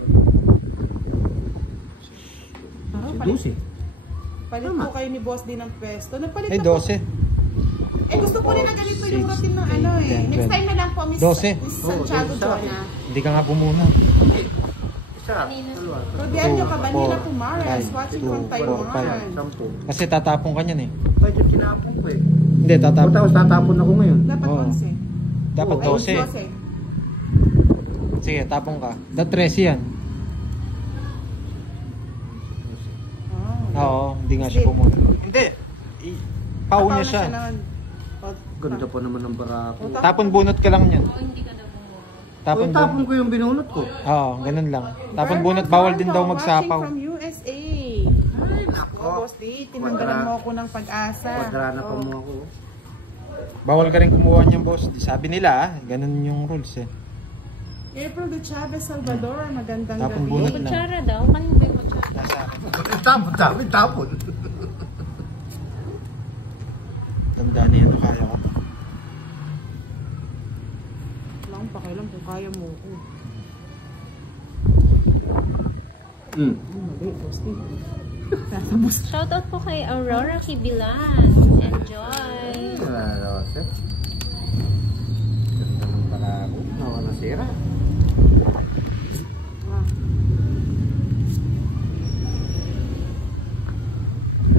Ah, Si palit po kayo ni Boss din ng pwesto. Nagpalit Ay, na po. 12. Eh, gusto po nila ganito yung 6, routine ng ano eh. 10, Next time na lang po, Miss 12. Miss Santiago Jonah. Hindi ka nga bumunot. Isa. Kanina. Dalawa. Rodeanyo Cabanilla 4, Pumares, 5, watching 2, from 4, Taiwan. 5. Sampo. Kasi tatapon ka niyan eh. Ay, yung tinapon ko eh. Hindi, tatapon. Tapos tatapon ako ngayon. Dapat Oo. 11. Dapat Ay, 12. Sige, tapon ka. Da 13 yan. Oh. Oo, hindi nga siya bumunot. Hindi. Pau niya siya. Ganda pa naman ng barako. Tapon bunot ka lang niyan. Oo, hindi ka daw bumulot. Tapon bunot. Tapon ko yung binunot ko. Oo, ganun lang. Tapon bunot, bawal din daw magsapaw. Watching from USA. Ay, Oh, nako. Boss D, tinanggalan mo ako ng pag-asa. Kwadrana pa Oh. mo ako. Bawal ka rin kumuha niyan, boss. Di sabi nila, ganun yung rules eh. April de Chavez Salvador, magandang Tapon gabi. bunot lang. Kutsara daw. Kanina ba yung kutsara? Nasa akin. Tapon. Tandaan niya, ano kaya ko. Wala akong pakialam kung kaya mo ako. Mali, Boss D. Tatapos. Shoutout po kay Aurora Kibilan. Enjoy. Ganda ng barako. Nawa na sira.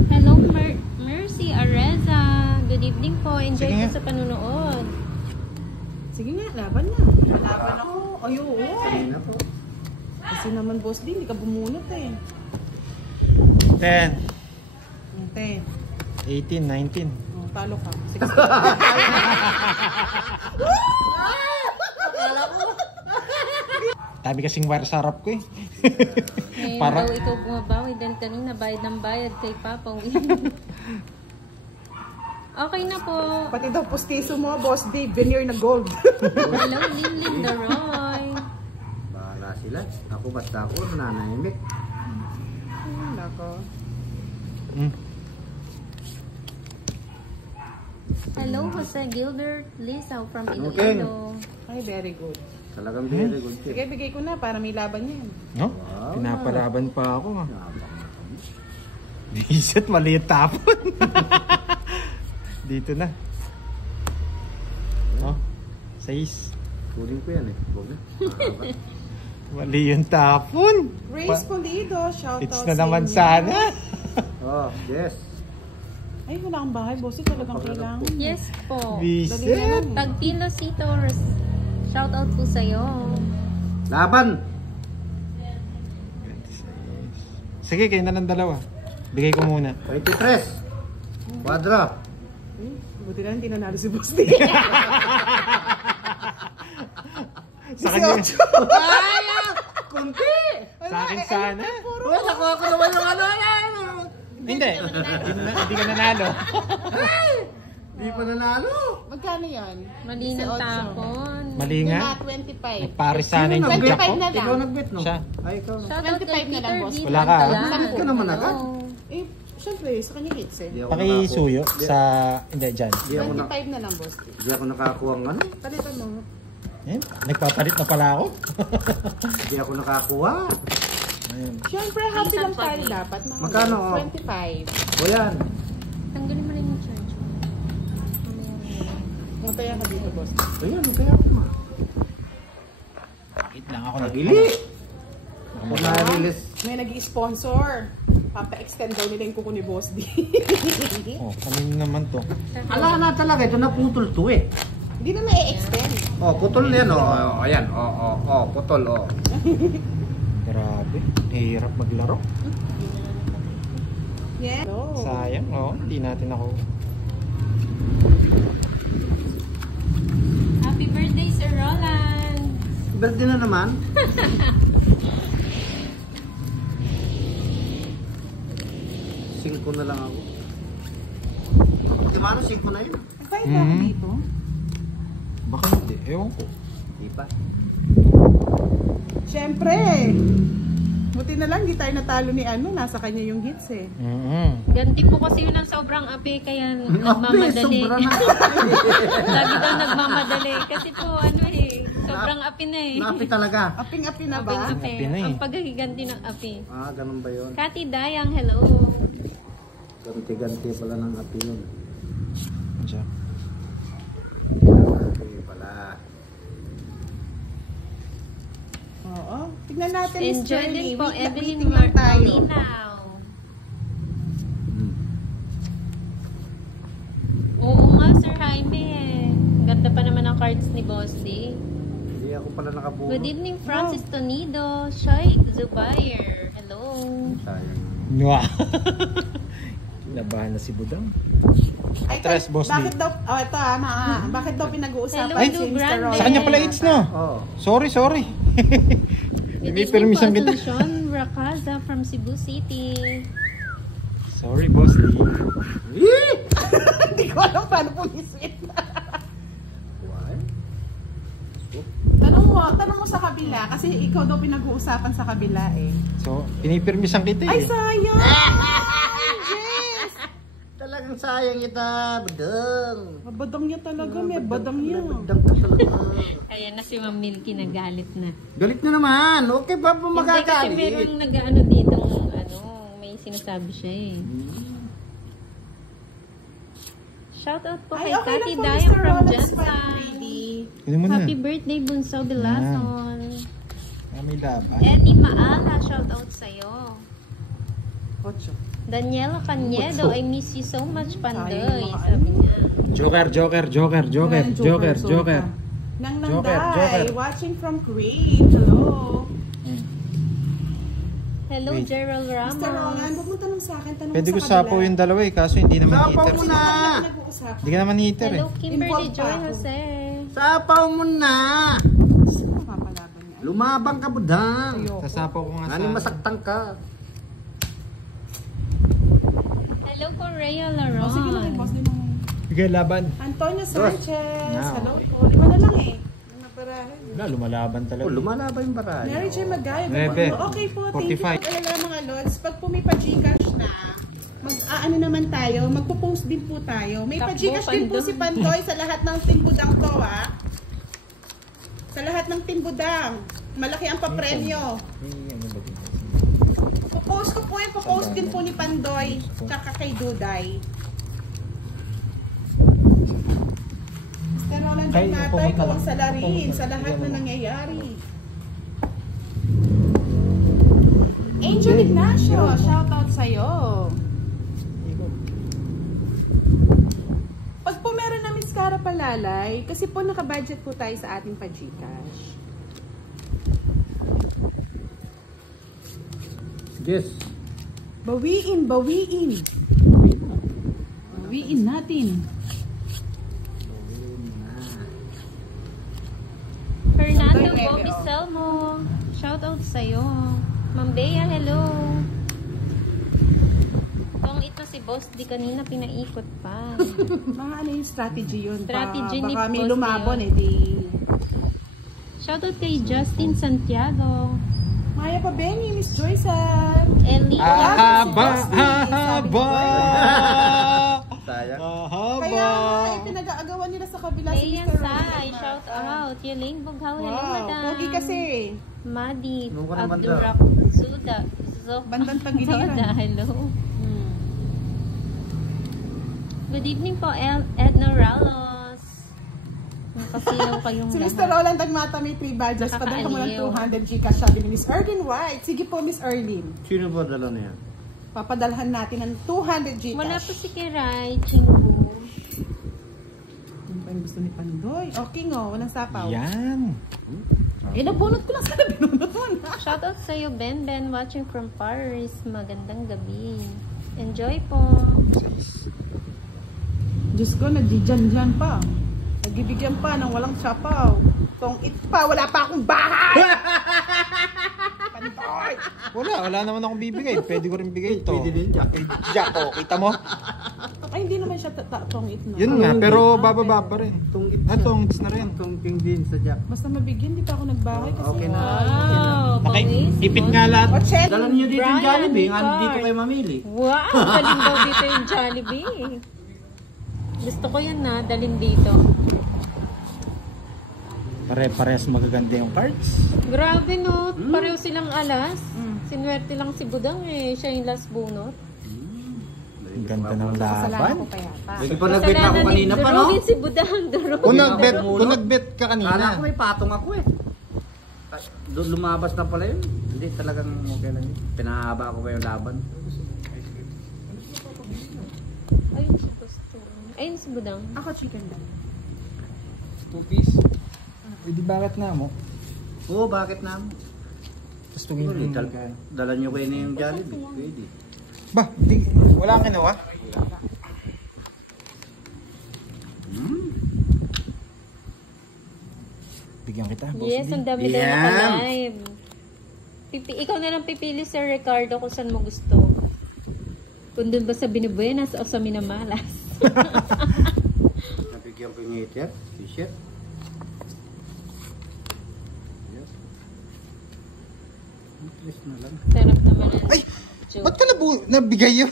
Hello, Mercy Areza. Good evening po. Enjoy Sige po nga. sa panunood. Sige nga, laban na. Laban ako. Ay, oo. Kanina po. Kasi naman, Boss D, hindi ka bumunot eh. 10, Ante, 18, 19. oh, talo ka. 16. Dami kasing wire sa harap ko eh. Ngayon Para- daw ikaw bumabawi dahil kanina bayad ng bayad kay Papa. Okay na po. Pati daw postiso mo, Boss D, veneer na gold. Hello, Lilin Daroy. Bahala sila. Ako basta ako nananahimik. Nako. Hello, Jose Gilbert Lisaw from Okay. Iloilo. Ay, very good. Talagang very good. Sige, bigay ko na para may laban yan. No? Wow. Pinapalaban pa ako. Ah. Yabang na kami. Isat, maliit tapon. Dito na. Oh, 6. Kunin ko yan eh. Huwag na. Mali yung tapon. Grace Pulido, shout It's out na sa naman inyo. sana. Oh, yes. Ay, wala kang bahay, Boss D, talagang kailangan. Yes po. Visit. Tagtilo Sitos. Shout out po sa'yo. Laban! Sige, kayo na ng dalawa. Bigay ko muna. 23. Quadra. Ay, buti na hindi nanalo si Boss D. Sa kanya. Kunti! Sa akin sana. Uy, nakuha ko naman yung ano yan. Hindi. Hindi ka nanalo. Di pa nanalo. Magkano yan? Mali ng tapon. Mali nga. Mga 25. Nagparis sana yung Sino jack ko. 25 na lang. Ikaw nagbet, no? Siya. Ay, ikaw na. Shout out kay 25 na lang, Peter boss. D. Wala ka, ah? Lantalan. Samit ka naman agad. Eh, syempre, sa kanya hits eh. Di ako Pakisuyo sa... Hindi, dyan. Di ako, 25 na lang, Boss D. di ako nakakuha ng ano. Palitan mo. Ayan, nagpapalit na pala ako. Di ako nakakuha. Ayan. Syempre, happy Minsan lang pa tayo din. dapat. Mga Magkano, oh? 25. O yan. Tanggalin mo rin yung charge. Mutaya ka dito, Boss D. Ayan, kaya ako ma. Wait lang ako na. Nagili. Ako na-release. May nag-sponsor. Papa-extend daw nila yung kuko ni Boss D. Oh, kami naman to. Ala na talaga. Ito na putol to eh. Hindi na na-extend. Oh, putol yan oh. Ayan. Oh, putol oh. Grabe. Hirap maglaro. Yeah. No. Sayang, oh. Hindi natin ako. Happy birthday, Sir Roland. Birthday na naman. Singko na lang ako. Di ba ano, singko na yun? Nagbayad ba ako dito? Baka hindi. Ewan ko. Di ba? Syempre. Buti na lang, di tayo natalo ni ano. Nasa kanya yung hits eh. Ganti po kasi yun ang sobrang api kaya nagmamadali. sobra na. Lagi daw nagmamadali. Kasi po ano eh, sobrang api na eh. Naapi talaga. Aping-api na ba? Aping api. Api na eh. Ang paghiganti ng api. Ah, ganun ba yun? Kati Dayang, hello. Ganti-ganti pala ng api yun. Diyan. Ganti pala. Oo. Tignan natin, Miss Enjoy Journey. din po, Wait, Evelyn waiting lang tayo. Marlinaw. Oo nga, Sir Jaime eh. Ganda pa naman ang cards ni Bossy. Hindi ako pala nakabuno. Good evening, Francis Tonido, Shaikh Zubair. Hello. Sayang. Mwah. Kinabahan na si Budang. Ay, Tres, Boss bakit D. daw, ito bakit daw pinag-uusapan Hello, si Lou Mr. Grande. Roy? Sa kanya pala it's no. Oh. Sorry. Good May evening po, permission kita. Asuncion Racaza from Cebu City. Sorry, boss. Hindi ko alam paano pumisit. Why? Tanong mo sa kabila kasi ikaw daw pinag-uusapan sa kabila eh. So, pinipirmisan kita Ay, eh. sayang! Talagang sayang ita, Budang. Badang niya talaga, may badang niya. Budang ka talaga. Ayan na si Ma'am Milky nagalit na. Galit na naman. Okay ba po Hindi kasi magagalit? merong nag-ano dito, ano, may sinasabi siya eh. Shoutout po Ay, kay okay Kati lang po, Dayang Mr. from Rolex Jensen. 530. Kunin mo na. Happy birthday, Bunso Bilason. May laban. Eddie Maala, shoutout sa'yo. Ocho. Daniela Canedo, I miss you so much, Pandoy. Sayang, Sabi niya. Joker. Nang Joker. Day, watching from Crete. Hello. Hello, Wait. Gerald Mr. Roland, Ramos. huwag mo tanong sa akin, tanong Pwede mo ko sa sapaw yung dalawa eh, kaso hindi naman Sapaw heater. mo na. Pinag-uusapan. Hindi ka naman heater eh. Hello, Kimberly Involved pa Joy ako. Jose. Sapaw mo na. Sino mapapalaban niya? Lumabang ka, budang. Sasapaw ko nga sa... Ano masaktan ka? Hello, Korea Laron. Sige na, boss din mo. Sige, laban. Antonio Sanchez. Now. Hello po. 5 na lang eh. Maparahin. Wala, lumalaban talaga. Oh, lumalaban yung barahe. Mary J. Magayo. Nebe. Okay po, thank you 45. po talaga mga lods. Pag po may pa-Gcash na, ano naman tayo, magpo-post din po tayo. May Takbo, pa-Gcash din po Pandoy. si Pandoy sa lahat ng Team Budang to, ha? Sa lahat ng Team Budang. Malaki ang papremyo. Ano ba dito? Po-post ko po eh. Po-post din po ni Pandoy. Tsaka kay Duday. Mr. Roland Kay- Matay, pumunta kawang lang. salarin sa lahat na nangyayari. Angel Ignacio, shoutout sa'yo. Pag po meron na Miss Cara Palalay, kasi po nakabudget po tayo sa ating pa-Gcash. Yes. Bawiin. Bawiin natin. Fernando Santoy, Bobby oh. Selmo. Shout out sa'yo. Ma'am Bea, hello. Kung ito si Boss, di kanina pinaikot pa. Mga ano yung strategy yun? Strategy ni baka may Boss lumabon yun. eh. Di... Shout out kay Justin Santiago. Maya pa Benny, Miss Joyce. Ellie. Ahaba! Ahaba! Sayang. Kaya Ahaba! pinag-aagawan nila sa kabila si Leia Mr. Sai, Roland. shout out. Yeling Bughaw, hello Wow, madam. pogi kasi. Madi, Ano ka naman Abdurak, Zuda, Bandang Tagiliran. Zoda, hello. Hmm. Good evening po, Edna Ralos. Nakasilaw kayong Si lahat. Mr. Roland Agmata may 3 badges. Padala mo ng Nakakaaliw. 200 Gcash sabi ni Miss Erlyn White. Sige po, Miss Erlyn. Sino ba dala na yan? Papadalhan natin ng 200 Gcash. Wala po si Kiray, Chingu. Ano pa yung gusto ni Pandoy? Okay ngo, walang sapaw. Yan. Eh, nabunot ko lang sana binunot mo na. Shout out sa'yo, Ben Ben, watching from Paris. Magandang gabi. Enjoy po. Diyos ko, nagdidyan-dyan pa. Nagbibigyan pa ng walang sapaw. Tong-it pa, wala pa akong bahay! Pandoy! Wala naman akong bibigay. Pwede ko rin bigay ito. Pwede din Jack. Jack, oh, kita mo? Ay, hindi naman siya tong-it, no? Yun nga, pero bababa pa rin. Tungit Tongits na rin. Tungking din sa Jack. Basta mabigyan, di pa ako nagbahay kasi... Okay na. Wow, Ipit nga lahat. O, check! Dala niyo dito yung Brian Jollibee. Ricard. Dito kayo mamili. Wow, dalhin daw dito yung Jollibee. Gusto ko yan na, dalhin dito. Pare-parehas magaganda yung cards. Grabe no, pareho silang alas. Sinuwerte lang si Budang eh, siya yung last bunot. Ang ganda ng Kasalanan laban. ko pa yata. Lagi pa nag-bet ako kanina pa, no? Durugin si Budang, durugin. Kung nag-bet ka Kala ko kanina. may patong ako eh. Doon lumabas na pala yun. Hindi talagang okay lang yun. Pinahaba ko pa yung laban. Ayun si Pastor. Ayun si Budang. Ako chicken lang. 2 piece. Pwede bakit na mo? Oo, bakit na? Tapos tumingin Dala nyo kayo na yung Jollibee. Pwede. Ba, wala kang kinuha? Bigyan kita, boss. Yes, ang dami daw Yan. naka-live. Ikaw na lang pipili, Sir Ricardo, kung saan mo gusto. Kung dun ba sa Binubuenas o sa Minamalas. Nabigyan ko yung eater, t-shirt. Yes. Interest na lang. Sarap naman ang Ay! joke. Ba't ka nabigay yun?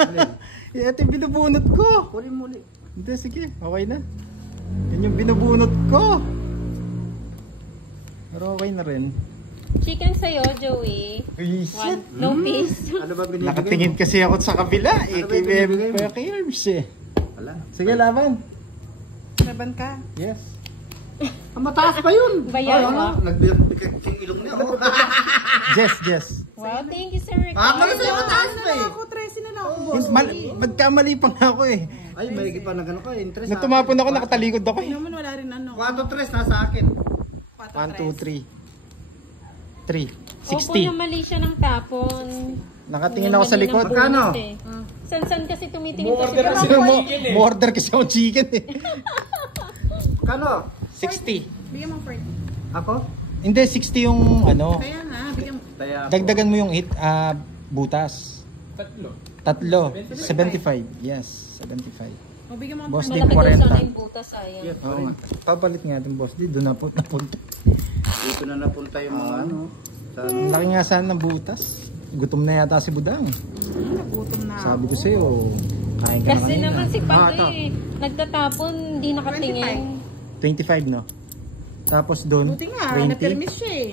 Alin? Ito yung binubunot ko. Kunin mo ulit. Hindi, sige. Okay na. Yan yung binubunot ko. Pero okay na rin. Chicken sa'yo, Joey. Uy, shit. No piece. Ano ba binibigay Nakatingin mo? kasi ako sa kabila. Ano ba yung binibigay mo? Kay Herbs eh. Wala. Sige, laban. Laban ka. Yes. Ang mataas pa yun. Bayaw Ay, ka. Nagbigay yung ilong niya. Oh. Yes. Wow, thank you, Sir Ah, Ricardo. kasi sa'yo mataas pa eh. Ako, 13 na lang ako. Magkamali pa nga ako eh. Ay, may pa na gano'n ka. Interest Nung tumapon ako, nakatalikod ako eh. Naman wala rin ano. 4-3 nasa akin. 1, 2, 3. 3. Opo, 60. namali siya ng tapon. Nakatingin ako sa likod. Magkano? San kasi tumitingin kasi Kasi mo-order kasi ako chicken eh. Kano? 60. Bigyan mo 40. Ako? Hindi, 60 yung ano. Kaya nga, bigyan Kaya ako. Dagdagan mo yung butas. Tatlo. 75. Yes, 75. O, bigyan mo Boss, ang din Malaki daw 40. sana yung butas, sayang. Yes, Oo nga. Papalit nga din, boss. Di, doon na po napunta. Dito na napunta yung mga ano. Sa Ang laki nga sana ng butas. Gutom na yata si Budang. nagutom na Sabi ko ako. sa'yo, kain ka na Kasi kanina. naman si ito. Pandoy, nagtatapon, hindi nakatingin. 25, no? Tapos doon, Buti nga, 20. na-permis siya eh.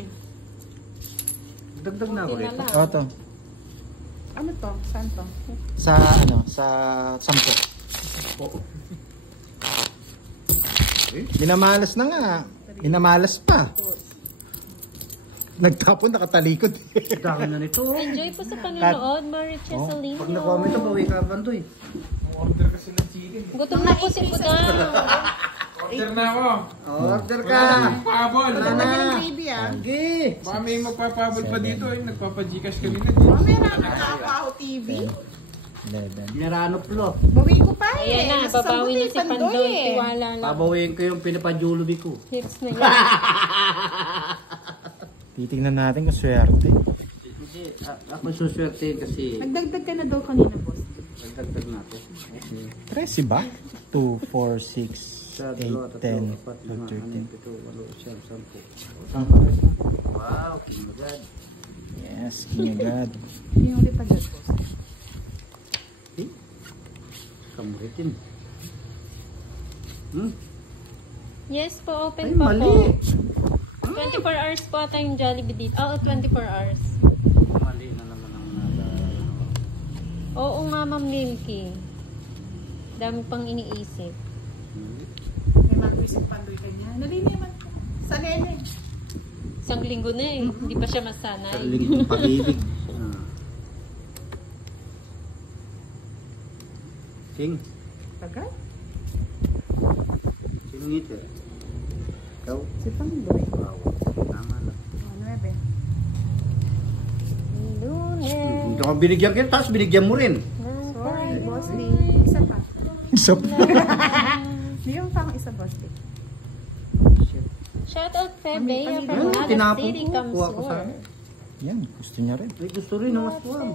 dagdag na ako Buti na rito. lang. O, to. Ano to? Saan to? Sa, sa 10. Minamalas na nga. Minamalas pa. Nagtapon, nakatalikod. Dami na nito. Enjoy po sa panonood, Mariche Salino. Pag na-comment ito, bawi ka Bandoy. Order kasi ng chicken. Gutom na po si Budang. Order na ako. Order ka! Pabol. Ito na yung gravy ah. Sige! Baka may magpapabol pa dito. Ay, nagpapa-Gcash kami na. Mamaya na nagkakapaho TV. 11. Dinarano plo. Bawi ko pa eh. Ayan na, Nasa babawi na si Pandoy Pandoy. eh. Tiwala lang. Pabawiin ko yung pinapajulubi ko. Hits na yan. Titingnan natin kung swerte. Hindi, ako suswerte kasi Nagdagdag ka na daw kanina, boss. nagdagdag natin. 13 ba? 2, 4, 6, Sa dalawa, 8, tatlo, 10, apat, lima, 13. anim, pito, walo, siyam, sampu. Wow, kinagad. Yes, king agad. Yung ulit agad, boss. Kamuritin. Yes po, open Ay, pa mali. po. 24 hours po ata yung Jollibee dito. Oo, 24 hours. Mali na naman ang nada. Oo nga, Ma'am Milky. Dami pang iniisip. May mag-isip Pandoy kanya. Naliniman ko. Sa nene. Isang linggo na eh. Hindi pa siya masanay. Sarling kong pag-ibig. Sing. Tagal? Sing ngiti. Ikaw? Si Pandoy. Wow. Tama na. Oh, 9. Lunes. Hindi ako binigyan kita, tapos binigyan mo rin. Sorry, boss Lee. Isa pa. So, Di yung pang isa, boss Lee. Shout out Febea from Ano, Naga tinapon City, ko. Kuha ko sa Kamsur. akin. yan, gusto niya rin. Ay, gusto rin ng aswang.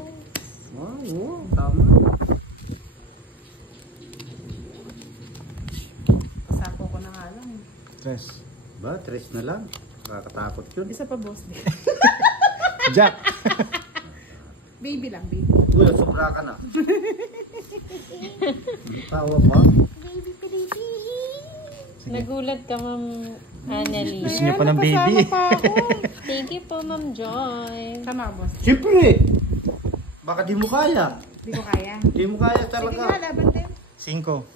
Wow, wow, tama. Kasako ko na nga lang. Stress. Ba, tres na lang. Nakakatakot yun. Isa pa, boss Lee. Jack! Baby lang, baby. Uy, sobra ka na. Tawa pa. Nagulat ka, Ma'am Annalyn. Gusto niya pa ng baby. Thank you po, Ma'am Joy. Tama, boss. Siyempre. Baka di mo kaya. Di ko kaya. Di mo kaya Sige nga, talaga. laban din. 5.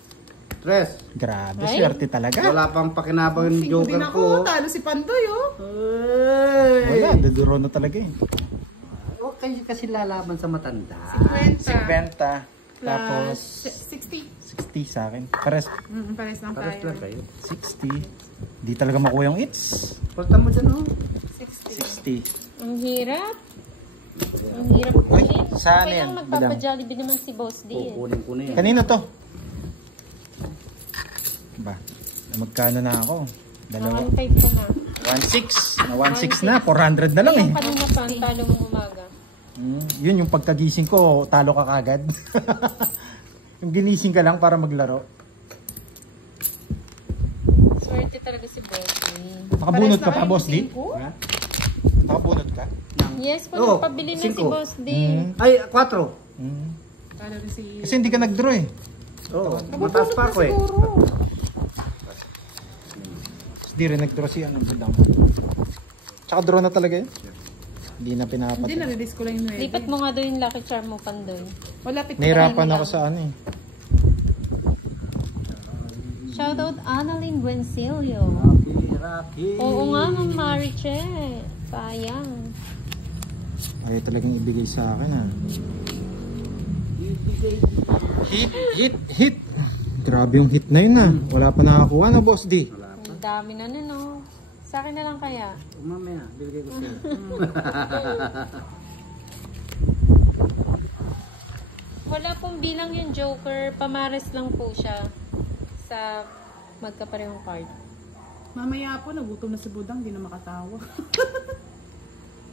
Tres. Grabe, Ay. swerte talaga. Wala pang pakinabang yung Singko din joker ako. ko. Talo si Pandoy, oh. Ay. Wala, daduro na talaga eh. Huwag kasi lalaban sa matanda. 50. 50. Plus Tapos 60. 60 sa akin. Pares Pares lang Pares tayo. lang kayo. 60. Di talaga makuha yung hits. Pulta mo dyan, oh. 60. 60. Ang hirap. Ang hirap po Uy, din. saan Okay yan? lang magpapa-Jollibee naman si Boss D. Kukunin ko na yan. Kanino to? Ba, magkano na ako? Dalawa. 1.5 ka na. 1.6. Na 1.6 na, 400 na lang eh. Yung kanina pa, ang talo mong umaga. Yun yung pagkagising ko, talo ka kagad. Yung ginising ka lang para maglaro. Swerte talaga si Boss D. Nakabunot ka Pares pa, na Boss D? kayo, 5? Ha? Nakabunot ka? Yes po, Oo, nagpabili na si 5. Boss D. Ay, 4. Talo rin si... Kasi hindi ka nag-draw eh. Oo, mataas pa ako eh. Kasi di rin nag-draw siya ng budang. Tsaka draw na talaga eh. Hindi na Hindi, pinapatay. nare-release ko lang yung 9. Lipat mo nga doon yung Lucky Charm mo, Pandoy. Malapit ko Nahirapan lang. ako sa ano eh. Shoutout Annalyn Buencillo. Rocky. Oo nga, Ma'am Mariche. Sayang. Ayaw talagang ibigay sa akin ah. Hit, hit, hit. Grabe yung hit na yun ah. Wala pa nakakuha na, Boss D. Ang dami na nun, no? Sa akin na lang kaya. Mamaya, bilagay ko sa'yo. Wala pong bilang yung Joker. Pamares lang po siya sa magkaparehong card. Mamaya po, nagutom na si Budang, di na makatawa.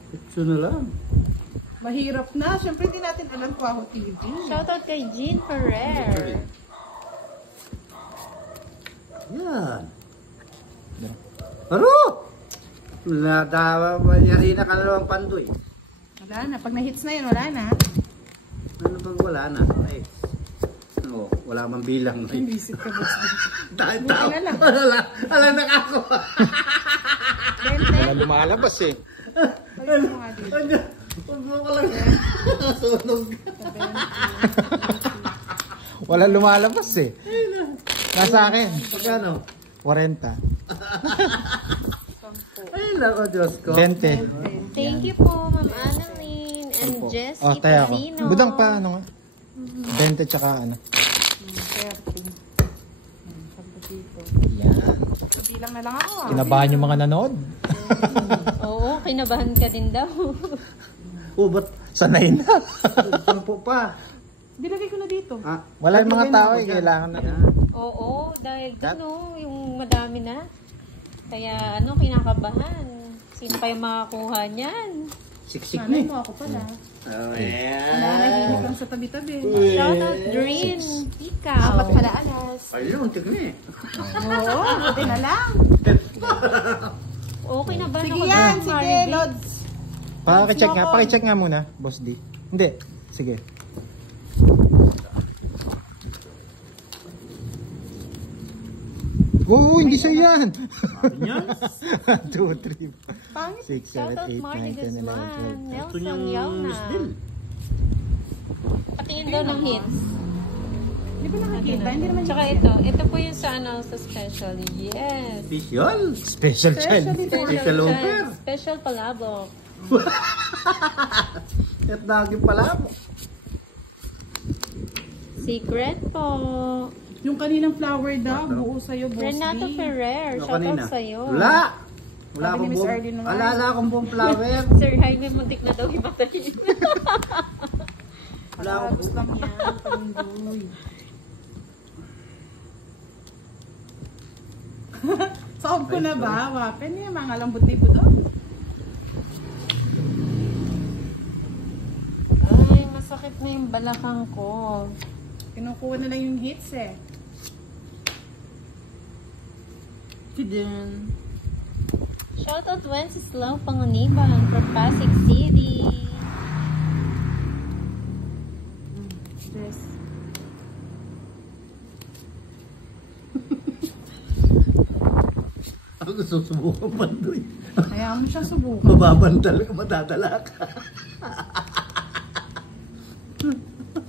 Ito na lang. Mahirap na. Siyempre, hindi natin alam Kwaho TV. Shoutout kay Jean Ferrer. Yan. Pero! Yari na ka na naman pandoy. Wala na. Pag na-hits na yun, wala na. Ano bang wala na? Ay. Oo, wala man bilang. Visit ka, boss. Dahil Buti na lang. Wala na ako. Wala lumalabas eh. Ayun mo nga dito. Huwag mo ko lang. Sunog. Wala lumalabas eh. Nasa akin. Pagkano? 40. Ay, nako, Diyos ko. 20. Thank you po, Ma'am Annalyn and Jessie Oh, tayo ako. Palino. Budang pa, ano nga? 20 tsaka ano. 30. Sabi dito. Yan. Bilang na lang ako ah. Kinabahan yung mga nanood. Oo, kinabahan ka din daw. Oh, ba't Sanay na. 10 pa? Dilagay ko na dito. Ah, Wala yung mga tao eh. Kailangan na. yan. Oo, dahil dun yung madami na. Kaya kinakabahan. Sino kayo makakuha niyan? Siksik Nanay ni. mo ako pala. Oh, Nanahimik lang sa tabi-tabi. Shoutout Doreen Ikaw. Apat pala alas. Ayun, tigni. Oo, buti na lang. Oo, kinabahan Sige ako yan, dun, sige, Maribel. Lods. Pakicheck nga muna, Boss D. Hindi. Sige. Oo, hindi siya yan. 1, 2, 3, Pangit. 6, 7, Shoutout 8, 9, Marty 10, 11, 12. Guzman. Ito Nelson niyang Yauna. still. Patingin daw ng hits. Di ba nakakita? Hindi naman Tsaka hits ito. Ito po yung sa sa special. Yes. Special. Special child. Special child. offer. Special palabok. At lagi pala ako. Secret po. Yung kaninang flower daw, buo sa'yo, boss. Renato D. Ferrer. Ano Shoutout kanina? sa'yo. Wala. Wala Sabi ni akong Miss buong, Arlene naman. wala akong buong flower. Sir Jaime, muntik na daw himatay. Wala akong Tapos lang yan, palindoy. Solve ko na ba? Wapen niya, mga lambot ni Budong. Ay, masakit na yung balakang ko. Kinukuha na lang yung hits eh. Kidin. Shoutout Wenceslao Panganiban from Pasig City. Yes. Ako susubukan pa doon. Hayaan mo siyang subukan. Mababandal ka, matadala ka.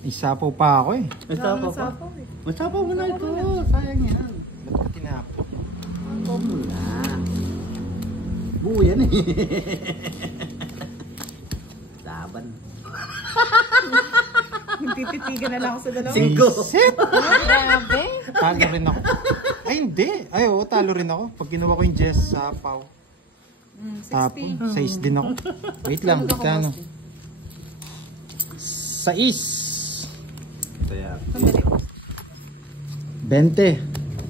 Isapaw pa ako eh. Masapaw pa. Sapaw eh. Masapaw mo na ito. Sayang yan. Ba't ka tinapo? Masapaw mo na. Buo yan eh. Laban. Nagtititigan na lang ako sa dalawa. Cinco. Grabe. Talo rin ako. Ay, hindi. Ay, oo, talo rin ako. Pag ginawa ko yung Jess sa Pau. 60. Tapon, 6 din ako. Wait lang, magkano? 6. Kaya, Sandali. 20.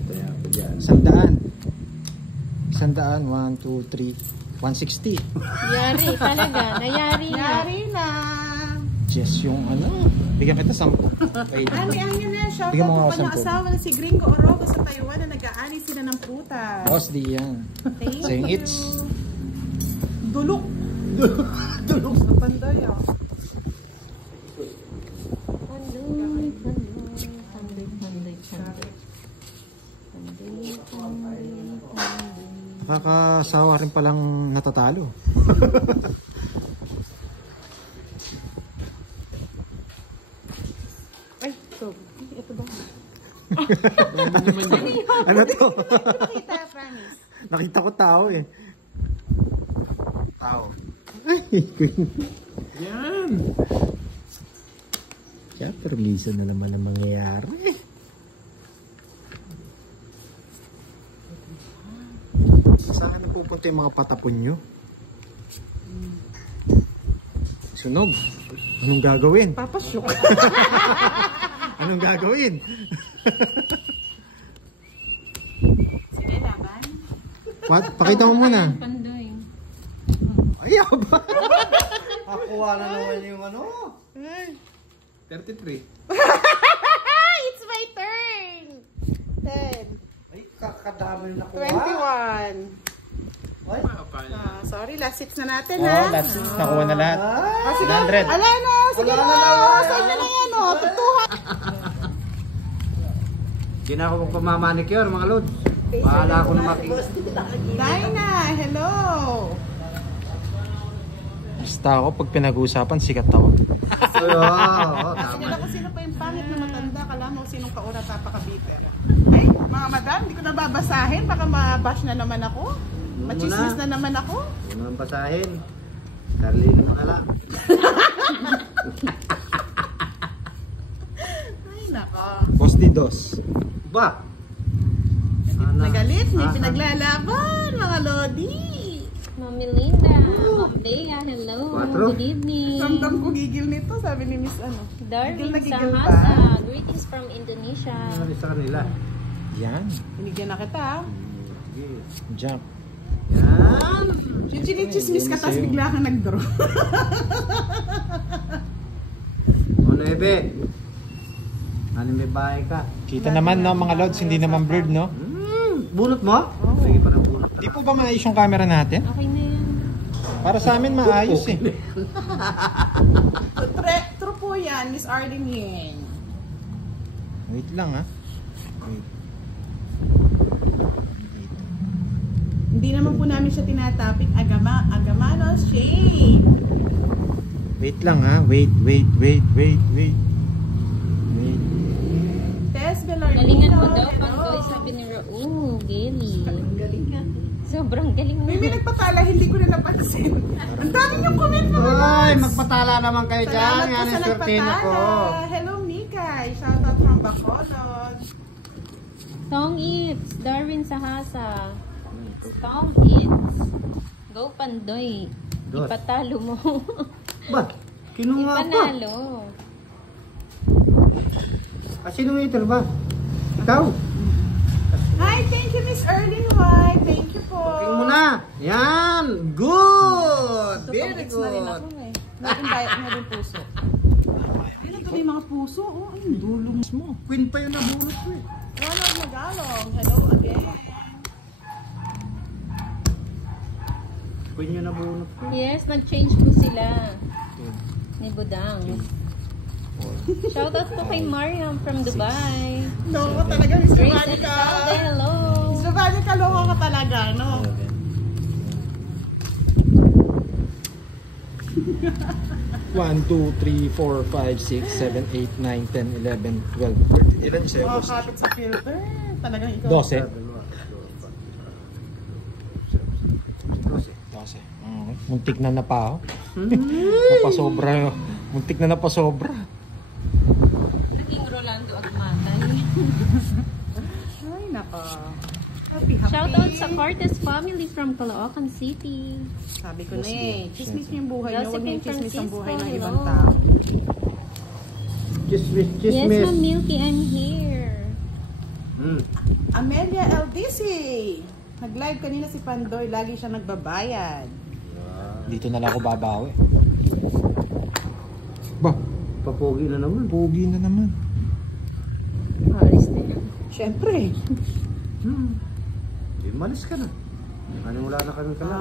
kaya ako dyan. 100. 100, 1, 2, 3, 160. Yari talaga. Nayari na. Yari na. Jess yung ano. Bigyan kita 10. Wait. Ani na. Shout Bigyan mo out ako po ng 10. asawa na si Gringo Orogo sa Taiwan na nag-aani sila ng prutas. Boss, di yan. Thank Saying you. it's. Dulok. Tulog. Sa panday ah. Pandoy, pandoy, pandoy, pandoy, pandoy. Pandoy, pandoy, pandoy. Nakakasawa rin palang natatalo. Ay, so. Ito ba? Ano to? Nakita, promise. Nakita ko tao eh. Tao. Yan. Siya, perliso na naman ang mangyayari. Saan napupunta yung mga patapon nyo? Sunog. Anong gagawin? Papasyok. Anong gagawin? Sige, laban. Pakita mo muna. Pandoy. Ayaw ba? Nakuha na naman yung ano. 33. It's my turn. 10. Ay, kakadami na nakuha. 21. Ay, Sorry, last hits na natin Oo, ha. that's it. Nakuha na lahat. Sige, 100. ala na, sige na. Saan na yan o, tutuhan. Hindi na ako magpamamanicure mga lods. Bahala ako na makikita. Dinah, hello. Basta ako, pag pinag-uusapan, sikat ako. Oo, Sige tama. na kung sino pa yung pangit na matanda. Kala mo sinong kaura tapakabiter. Ay, mga madam, hindi ko na babasahin. Baka mabash na naman ako. Machismis na naman ako. Huwag mo nang basahin. Carlino mo na lang. Ay, nako. Boss Didos. Ba? Nagalit, may pinaglalaban, mga lodi. Mami Linda. Ma'am Bea, hello. Quatro. Good evening. Ramdam ko gigil nito, sabi ni Miss ano. Darwin Gigil na Sahasa. Greetings from Indonesia. Ano sa kanila? Yan. Binigyan na kita. Sige. Jump. Yan. Chinichismis ka, tapos bigla kang nag-draw. O, 9. Ano may bahay ka? Kita naman no mga lods, hindi naman blurred no? Bunot mo? Sige pa ng bunot. Di po ba maayos yung camera natin? Okay na yan. Para sa amin maayos eh. True po yan, Miss Arlene Ying. Wait lang ha. Wait. Hindi naman po namin siya tinatapik. Agamanos, Shay. Wait lang ha. Wait. Wait. Tess Belarmino. Galingan mo daw, hello. Pandoy, sabi ni Raul. Geli. Galingan. Sobrang galing May mo. nagpatala, hindi ko na napansin. Ang dami niyong comment mga Ay, lods. magpatala naman kayo dyan. Salamat po Yan sa ang sortino ko. nagpatala. Hello, Mikay. Shoutout from Bacolod. Tong Eats. Darwin Sahasa. Tong Eats. Go Pandoy. Dos. Ipatalo mo. Ba? Kinuha pa. Ipanalo. Sino waiter ba? Ikaw? Hi, thank you, Miss Erling White. Thank you po. Tingin mo na. Yan. Good. Ito, Very pang-hits na rin good. ako eh. Meron puso. Ay, natuloy mga puso. Oh, ay, dulo mo. Queen pa yung nabulot ko eh. Ronald Magalong. Hello again. Queen yung nabulot ko. Yes, nag-change po sila. Ni Budang. Shoutout po kay Mariam from Dubai. Loko talaga, Miss Grace Giovanni ka. Elizalde, hello. Miss Giovanni ka, loko ka talaga, no? 1, 2, 3, 4, 5, 6, 7, 8, 9, 10, 11, 12, 13. Ilan siya? Mga kapit sa filter. Talagang ikaw. 12. 12. 12. Muntik na pa ako. Napasobra. Muntik na napasobra. Naging Rolando Agmatay. Ay, nako. Happy. Shoutout sa Cortez family from Caloocan City. Sabi ko na eh. Chismis niyo yung buhay niyo. Huwag niyo Josephine chismis ang buhay ng Francisco, ibang hello. tao. Chismis, Yes, chismis. Ma'am Milky, I'm here. Amelia LDC. Nag-live kanina si Pandoy. Lagi siya nagbabayad. Dito na lang ako babawi. Ba, Papogi na naman. pogi na naman. Aris na yan. Siyempre. Malis ka na. Ano wala na kami ka na.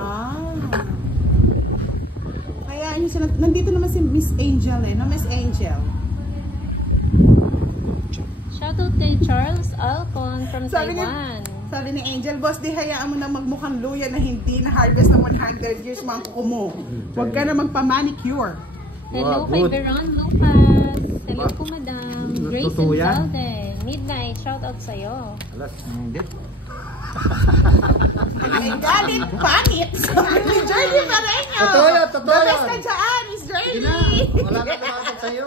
Kaya yun sila, nandito naman si Miss Angel eh. No, Miss Angel. Shoutout kay Charles Alcon from Taiwan. Sabi ni Angel, boss, di hayaan mo na magmukhang luya na hindi na-harvest ng 100 years mga kuko mo. Huwag ka na magpa-manicure. Hello Wow, kay good. Veron Lucas. Hello po, Madam. Grace Totoo yan? Elizalde. Midnight, shoutout sa'yo. Alas. Hindi. Ay, galit, pangit. Sabi ni Journey Pareño. Totoo yan, totoo The best yan. ka dyan, Miss Sige na. Journey. Wala na kumakagat sa'yo.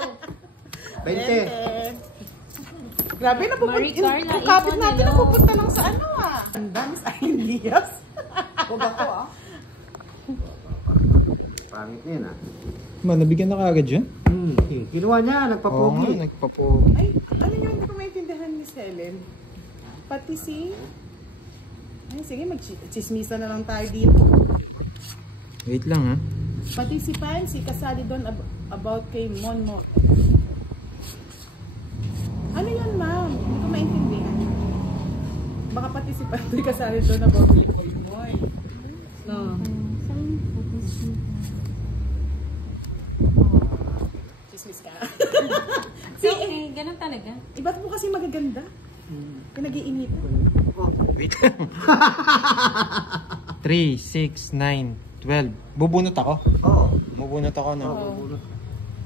20. Grabe, Marie Carla yung kapit Ipon, natin hello. napupunta lang sa ano ah. Ang dami sa Elias. Huwag ako ah. Pangit na yun ah. Nabigyan na kagad yun? Kinuha niya, Oo nga, nagpapogi. nagpapogi. Ay, ano yun, hindi ko maintindihan, Miss Helen. Pati si... Ay, sige, mag-chismisa na lang tayo dito. Wait lang ha. Pati si Pansy kasali doon about kay Monmon. Ano yun, ma'am? Hindi ko maintindihan. Baka pati si Pansy kasali doon about kay Monmon. No. Chismis ka. Okay, ganun talaga. Iba't mo kasi magaganda. Pinag-iinitan. Wait lang. 3, 6, 9, 12. Bubunot ako? Oo. Bubunot ako, no? Oo.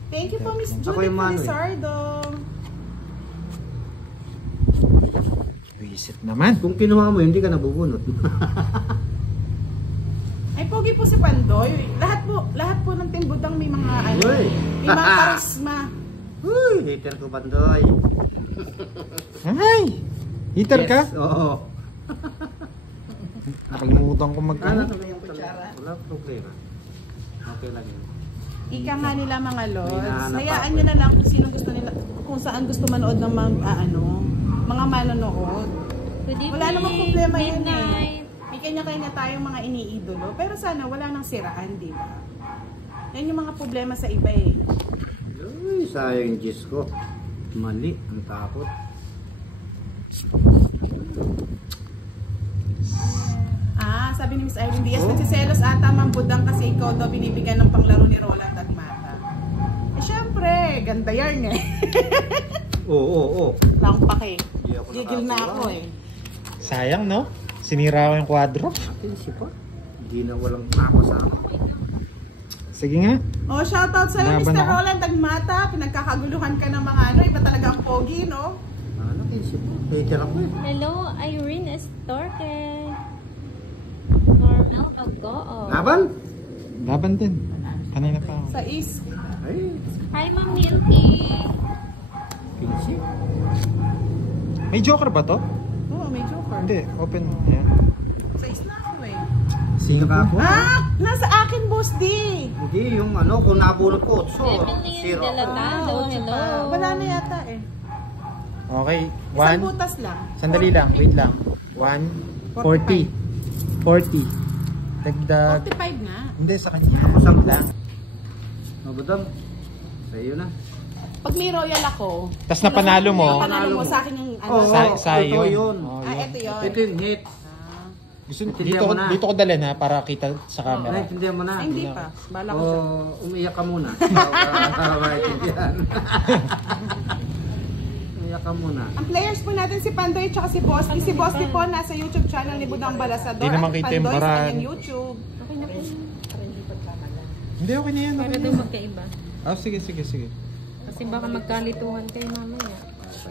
Thank you po, Miss Ako Judy yung Manoy. Felizardo. Visit naman. Kung kinuha mo, hindi ka nabubunot. Ay, pogi po si Pandoy. Lahat po ng timbudang may mga ano, Uy. may mga karisma. Uy, hater ko Pandoy. Ay! Heater ka? Oo. Nakalimutan ko magkano. Wala problema. Okay lang yun. Ika nga nila mga lods. Hinahanap Hayaan ako. nyo na lang kung sino gusto nila, kung saan gusto manood ng mga manonood. Good evening. Wala namang problema yan eh. Midnight. May kanya-kanya tayong mga iniidolo. Pero sana wala nang siraan, di ba? Yan yung mga problema sa iba eh. Uy, sayang yung Diyos ko. Mali, ang takot. Sabi ni Miss Irene Diaz, nagsiselos ata mambudang kasi ikaw daw binibigyan ng panglaro ni Roland at Mata. Eh syempre, ganda yarn eh. Oo. Lang pake. Hindi ako Gigil na nakakatuwa. ako eh. Sayang, no? Sinira ko yung kwadro. Atin si pa. Hindi na walang ako sa akin. Sige nga. Oh, shoutout sa'yo Laban Mr. ako. Roland Agmata. Pinagkakaguluhan ka ng mga ano, iba talaga ang pogi, no? Ano, si pa. Hater ako eh. Hello, Irene Estorque. Normal Bagoo. Laban? Laban din. Kanina pa ako. Sa is. Ay, Hi, Ma'am Milky. pinsi. May joker ba to? Oo, may joker. Hindi, open. Ayan. Sa is na ako eh. Sino ka ako? Nasa akin, Boss D. Hindi, yung ano, kung nabulot ko, so, Evelyn zero de la ako. Tando, hello. Wala na yata eh. Okay. Isang 1. butas lang. Sandali lang. Wait lang. 1. 40. 40. Dagdag. 45 nga. Hindi, sa kanya. Ako sa lang. Mabudang. Sa iyo na. Pag may royal ako, Tapos napanalo mo. panalo mo sa akin yung ano. Oo. Sa ito yun. yun. Oh, Ah, yun. eto yun. Ito yung hit. Gusto, Intindihan dito, mo na. dito ko dalhin ha, para kita sa camera. Naintindihan mo na. Ay, hindi pa. Bala ko siya. O, umiyak ka muna. Para maintindihan. Umiyak ka muna. Ang players po natin si Pandoy at si Bossy. Si Bossy po nasa YouTube channel ni Budang Balasador. Di naman at kita Pandoy yung sa baran. kanyang YouTube. Okay na po. Hindi, okay na yan. Para Okay na daw yan. magkaiba. Oh, sige. Kasi baka magkalituhan kayo mamaya.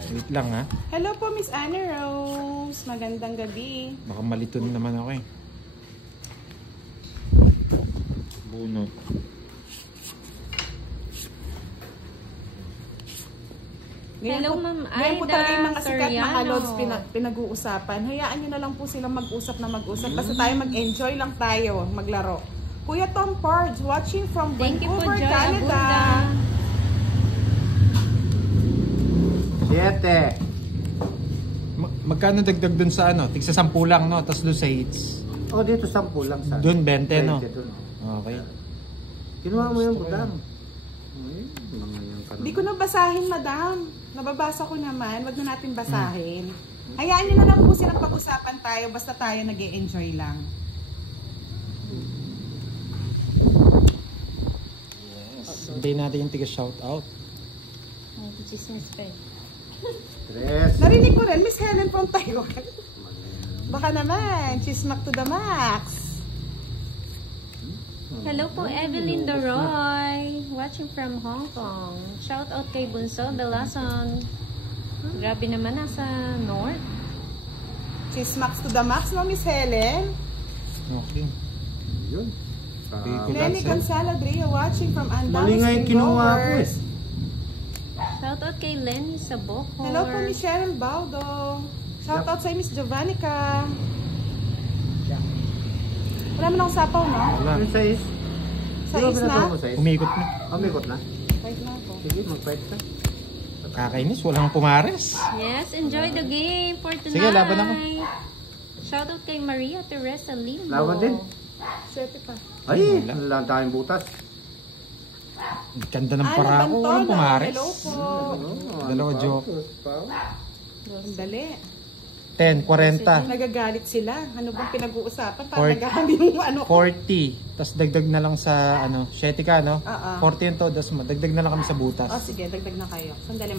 Wait lang ha. Hello po Miss Anna Rose. Magandang gabi. Baka malito naman ako eh. Bunot. Hello, Ma'am Ngayon po Aida talaga yung mga sikat na Soriano. lods pinag-uusapan. Hayaan nyo na lang po silang mag-usap na mag-usap. Basta tayo mag-enjoy lang tayo, maglaro. Kuya Tom Parge, watching from Thank you po, Vancouver, Joy Canada. Siete. Magkano dagdag dun sa ano? Tigsa 10 lang, no? Tapos dun sa hits. O, dito 10 lang sa. Dun 20, no? 20 dun. Okay. Kinuha mo yung budang. Ay, mga yung kanon. Hindi ko nabasahin, madam. Nababasa ko naman. Wag na natin basahin. Hayaan nyo na lang po silang pag-usapan tayo. Basta tayo nag-e-enjoy lang. Sabihin natin yung tiga shoutout. Ay, chismis pa eh. Tres. Narinig ko rin, Miss Helen from Taiwan. Baka naman, chismak to the max. Hello po, Evelyn Doroy. Watching from Hong Kong. Shout out kay Bunso Belason. Grabe naman, nasa North. Chismak to the max, no, Miss Helen? Okay. Yun. Bigod. Lenny Gonzalo Drea watching from Andalusia. Mali nga yung kinuha ko eh. Shout out kay Lenny sa Bohol. Hello po, Miss Cheryl Baldo. Shout out sa Miss Jovannica. Wala mo nang sapaw, no? Wala. Yung sais. Sais na? Umikot na. Umikot na. Wait na ako. Sige, mag-fight ka. Kakainis, walang pumares. Yes, enjoy the game for tonight. Sige, laban ako. Shoutout kay Maria Teresa Limbo. Lawa din. 7 pa. Ay, wala tayong butas. Ang ganda ng parako. Walang pumares. Hello po. Dalawa joke. Sandali. 10, 40, Nagagalit sila. Ano bang pinag-uusapan? Para 40. naghahabi yung ano. 40. Tapos dagdag na lang sa ano, 7 ka, no? 40 yun to. Tapos dagdag na lang kami sa butas. Oh, sige, dagdag na kayo. Sandali,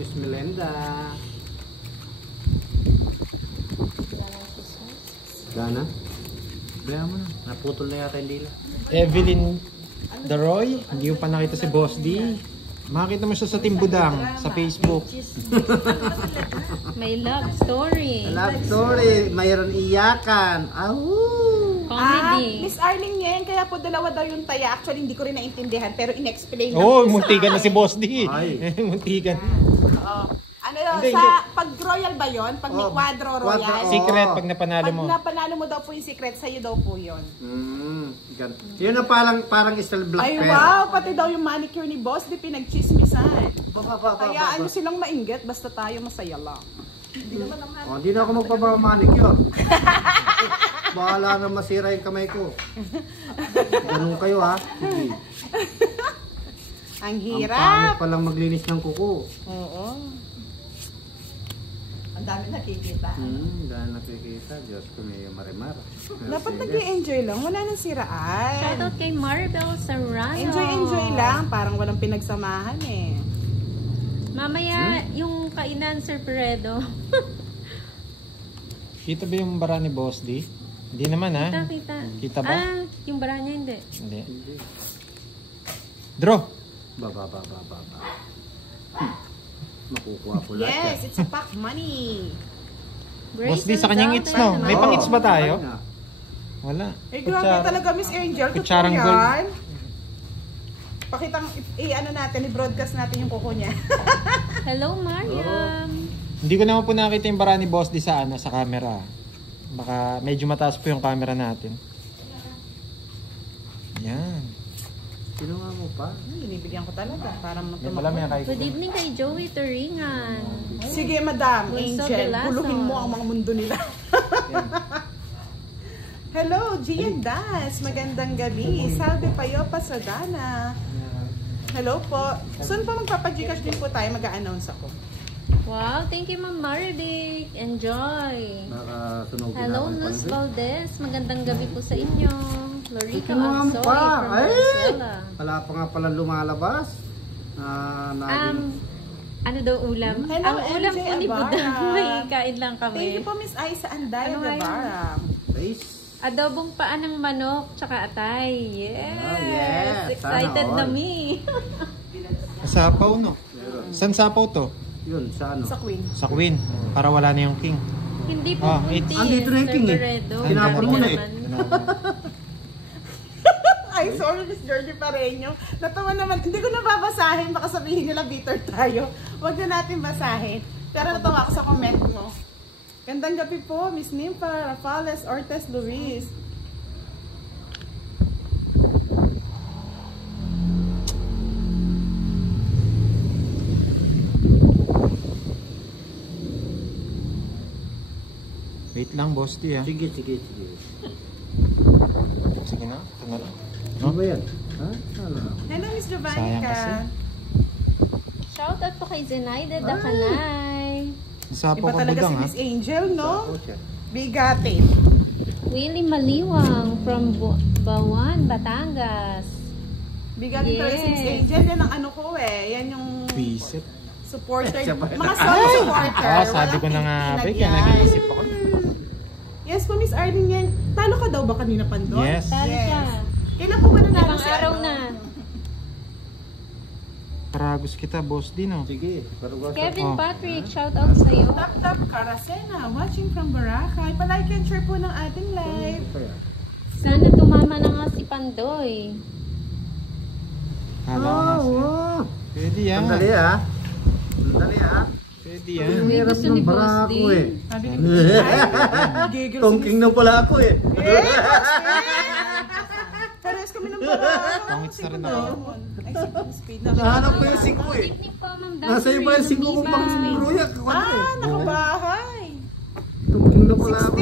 Miss Melenda. Gana? Bayan mo na. Naputol na yata yung dila. Evelyn Daroy, hindi mo pa nakita si Boss D. Makita mo siya sa Timbudang, sa Facebook. May love story. Love story. Mayroon iyakan. Ahoo! Comedy. Miss Arling yan, kaya po dalawa daw yung taya. Actually, hindi ko rin naintindihan, pero in-explain lang Oo, po sa muntikan na akin. si Boss D. Ay. Muntikan. Oo. Ano yun, Hindi, pag royal ba yun? Pag may Oh, quadro royal? quadro, Secret Oo. pag napanalo Pag mo. napanalo mo daw po yung secret, sa'yo daw po yun. Yun na parang style black Ay pear. wow, pati daw yung manicure ni Boss, di pinagchismisan. Ba. Kaya ano silang mainggit, basta tayo masaya lang. Oh, hindi na ako magpapamanicure. Bahala na masira yung kamay ko. Ganun kayo ha. Sige. Ang Ang pangit hirap. palang maglinis ng kuko. Oo. Ang dami nakikita. Dahil nakikita. Diyos ko may marimar. Dapat Sige. nag-i-enjoy lang, wala nang siraan. Shoutout kay Maribel Serrano. Enjoy lang, parang walang pinagsamahan eh. Mamaya, yung kainan, Sir Peredo. Kita ba yung bara ni Boss D? Hindi naman ha. Kita. Kita ba? Ah, yung bara niya hindi. Hindi. Draw. Ba. Makukuha ko lahat Yes, yan. it's a pack money. Boss D, sa kanyang its no? May Oo, pang-its ba tayo? kanya. Wala. Eh grabe talaga Miss Angel, totoo Kutsarang gold. yan. Pakitang, ano natin, i-broadcast natin yung kuko niya. Hello, Mariam. Hindi ko naman po nakita yung bara ni Boss D sa camera. Baka medyo mataas po yung camera natin. Yan. Kinuha mo pa? Binibigyan ko talaga para May malamaya matumakbo. kay Good evening kay Joey Turingan. Sige Madam Bunso Angel, Velasco. puluhin mo ang mga mundo nila. Hello, Gian Das. Magandang gabi. Salve Payo Pasadana. Hello po. Soon po magpapagcash din po tayo, mag-a-announce ako. Wow, thank you Ma'am Marivic. Enjoy. Baka sunogin Hello, ako ng Luz pansit. Valdez. Magandang gabi po sa inyo. Lorito Kinuha mo Ansoy pa. from Ay! Venezuela. Wala pa nga pala lumalabas. Ano daw ulam? Hello, Ang ulam MJ po ni Abara. Budang, may kain lang Thank kami. you po Miss Aiza Andaya Ano de nga yun? Barang. Face. Adobong paa ng manok, tsaka atay. Yes! Oh, yes. Excited Sana na all. me. Sapaw no? San sapaw to? Yun, sa ano? Sa Queen. Sa Queen. Para wala na yung king. Hindi po Ah, buntis. andito na yung king eh. Peredo. Tinapon mo na eh. Ay, sorry Miss Georgie Pareño. Natawa naman. Hindi ko na babasahin. Baka sabihin nila bitter tayo. Huwag na natin basahin. Pero natawa ako sa comment mo. Gandang gabi po, Miss Nympha Rafales Ortez Luis. Wait lang, Boss D ha. Sige. Sige na. Ito na lang. Ano ba yan? Ha? Ano? Hello, Miss Sayang Jovanika. kasi. Shoutout po kay Zenaida Dakanay. Sapaw Iba ka talaga si budang ha. Miss Angel, no? Ako siya. Bigate. Willie Maliwang from Bawan, Batangas. Bigate talaga si Miss Yes. Angel. Yan ang ano ko eh. Yan yung Visit. supporter. Siya ba? Mga solo supporter. Ah, sabi Walang ko na nga, titinag Be, kaya yan. nag-iisip ako. Yes po, Miss Arlene yan. Talo ka daw ba kanina Pandon? Yes. Talo siya. Kailan po ba nanalo Ibang si araw ano? na. Paragos kita, Boss D no? Sige. Pero Kevin Oh. Patrick, shoutout sa'yo. Tap Tap Caracena, watching from Boracay. Pa-like and share po ng ating live. Sana tumama na nga si Pandoy. Hala ko nga siya. Pwede yan. Sandali ha. Pwede yan. May Hirap gusto ng ni bara Boss D. ako eh. Sabi ni Giggle si Tongking na pala ako eh. Pares kami ng bara. Pangits na rin ako. Ay, speed na. Nahanap ko yung 5 Good eh. evening po, Ma'am Nasa iyo ba yung 5 ko pang ruyak? Ah, nakabahay. Tongking na pala ako.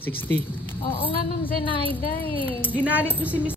60. 60. Oo nga, Ma'am Zenaida eh. Ginalit mo si Miss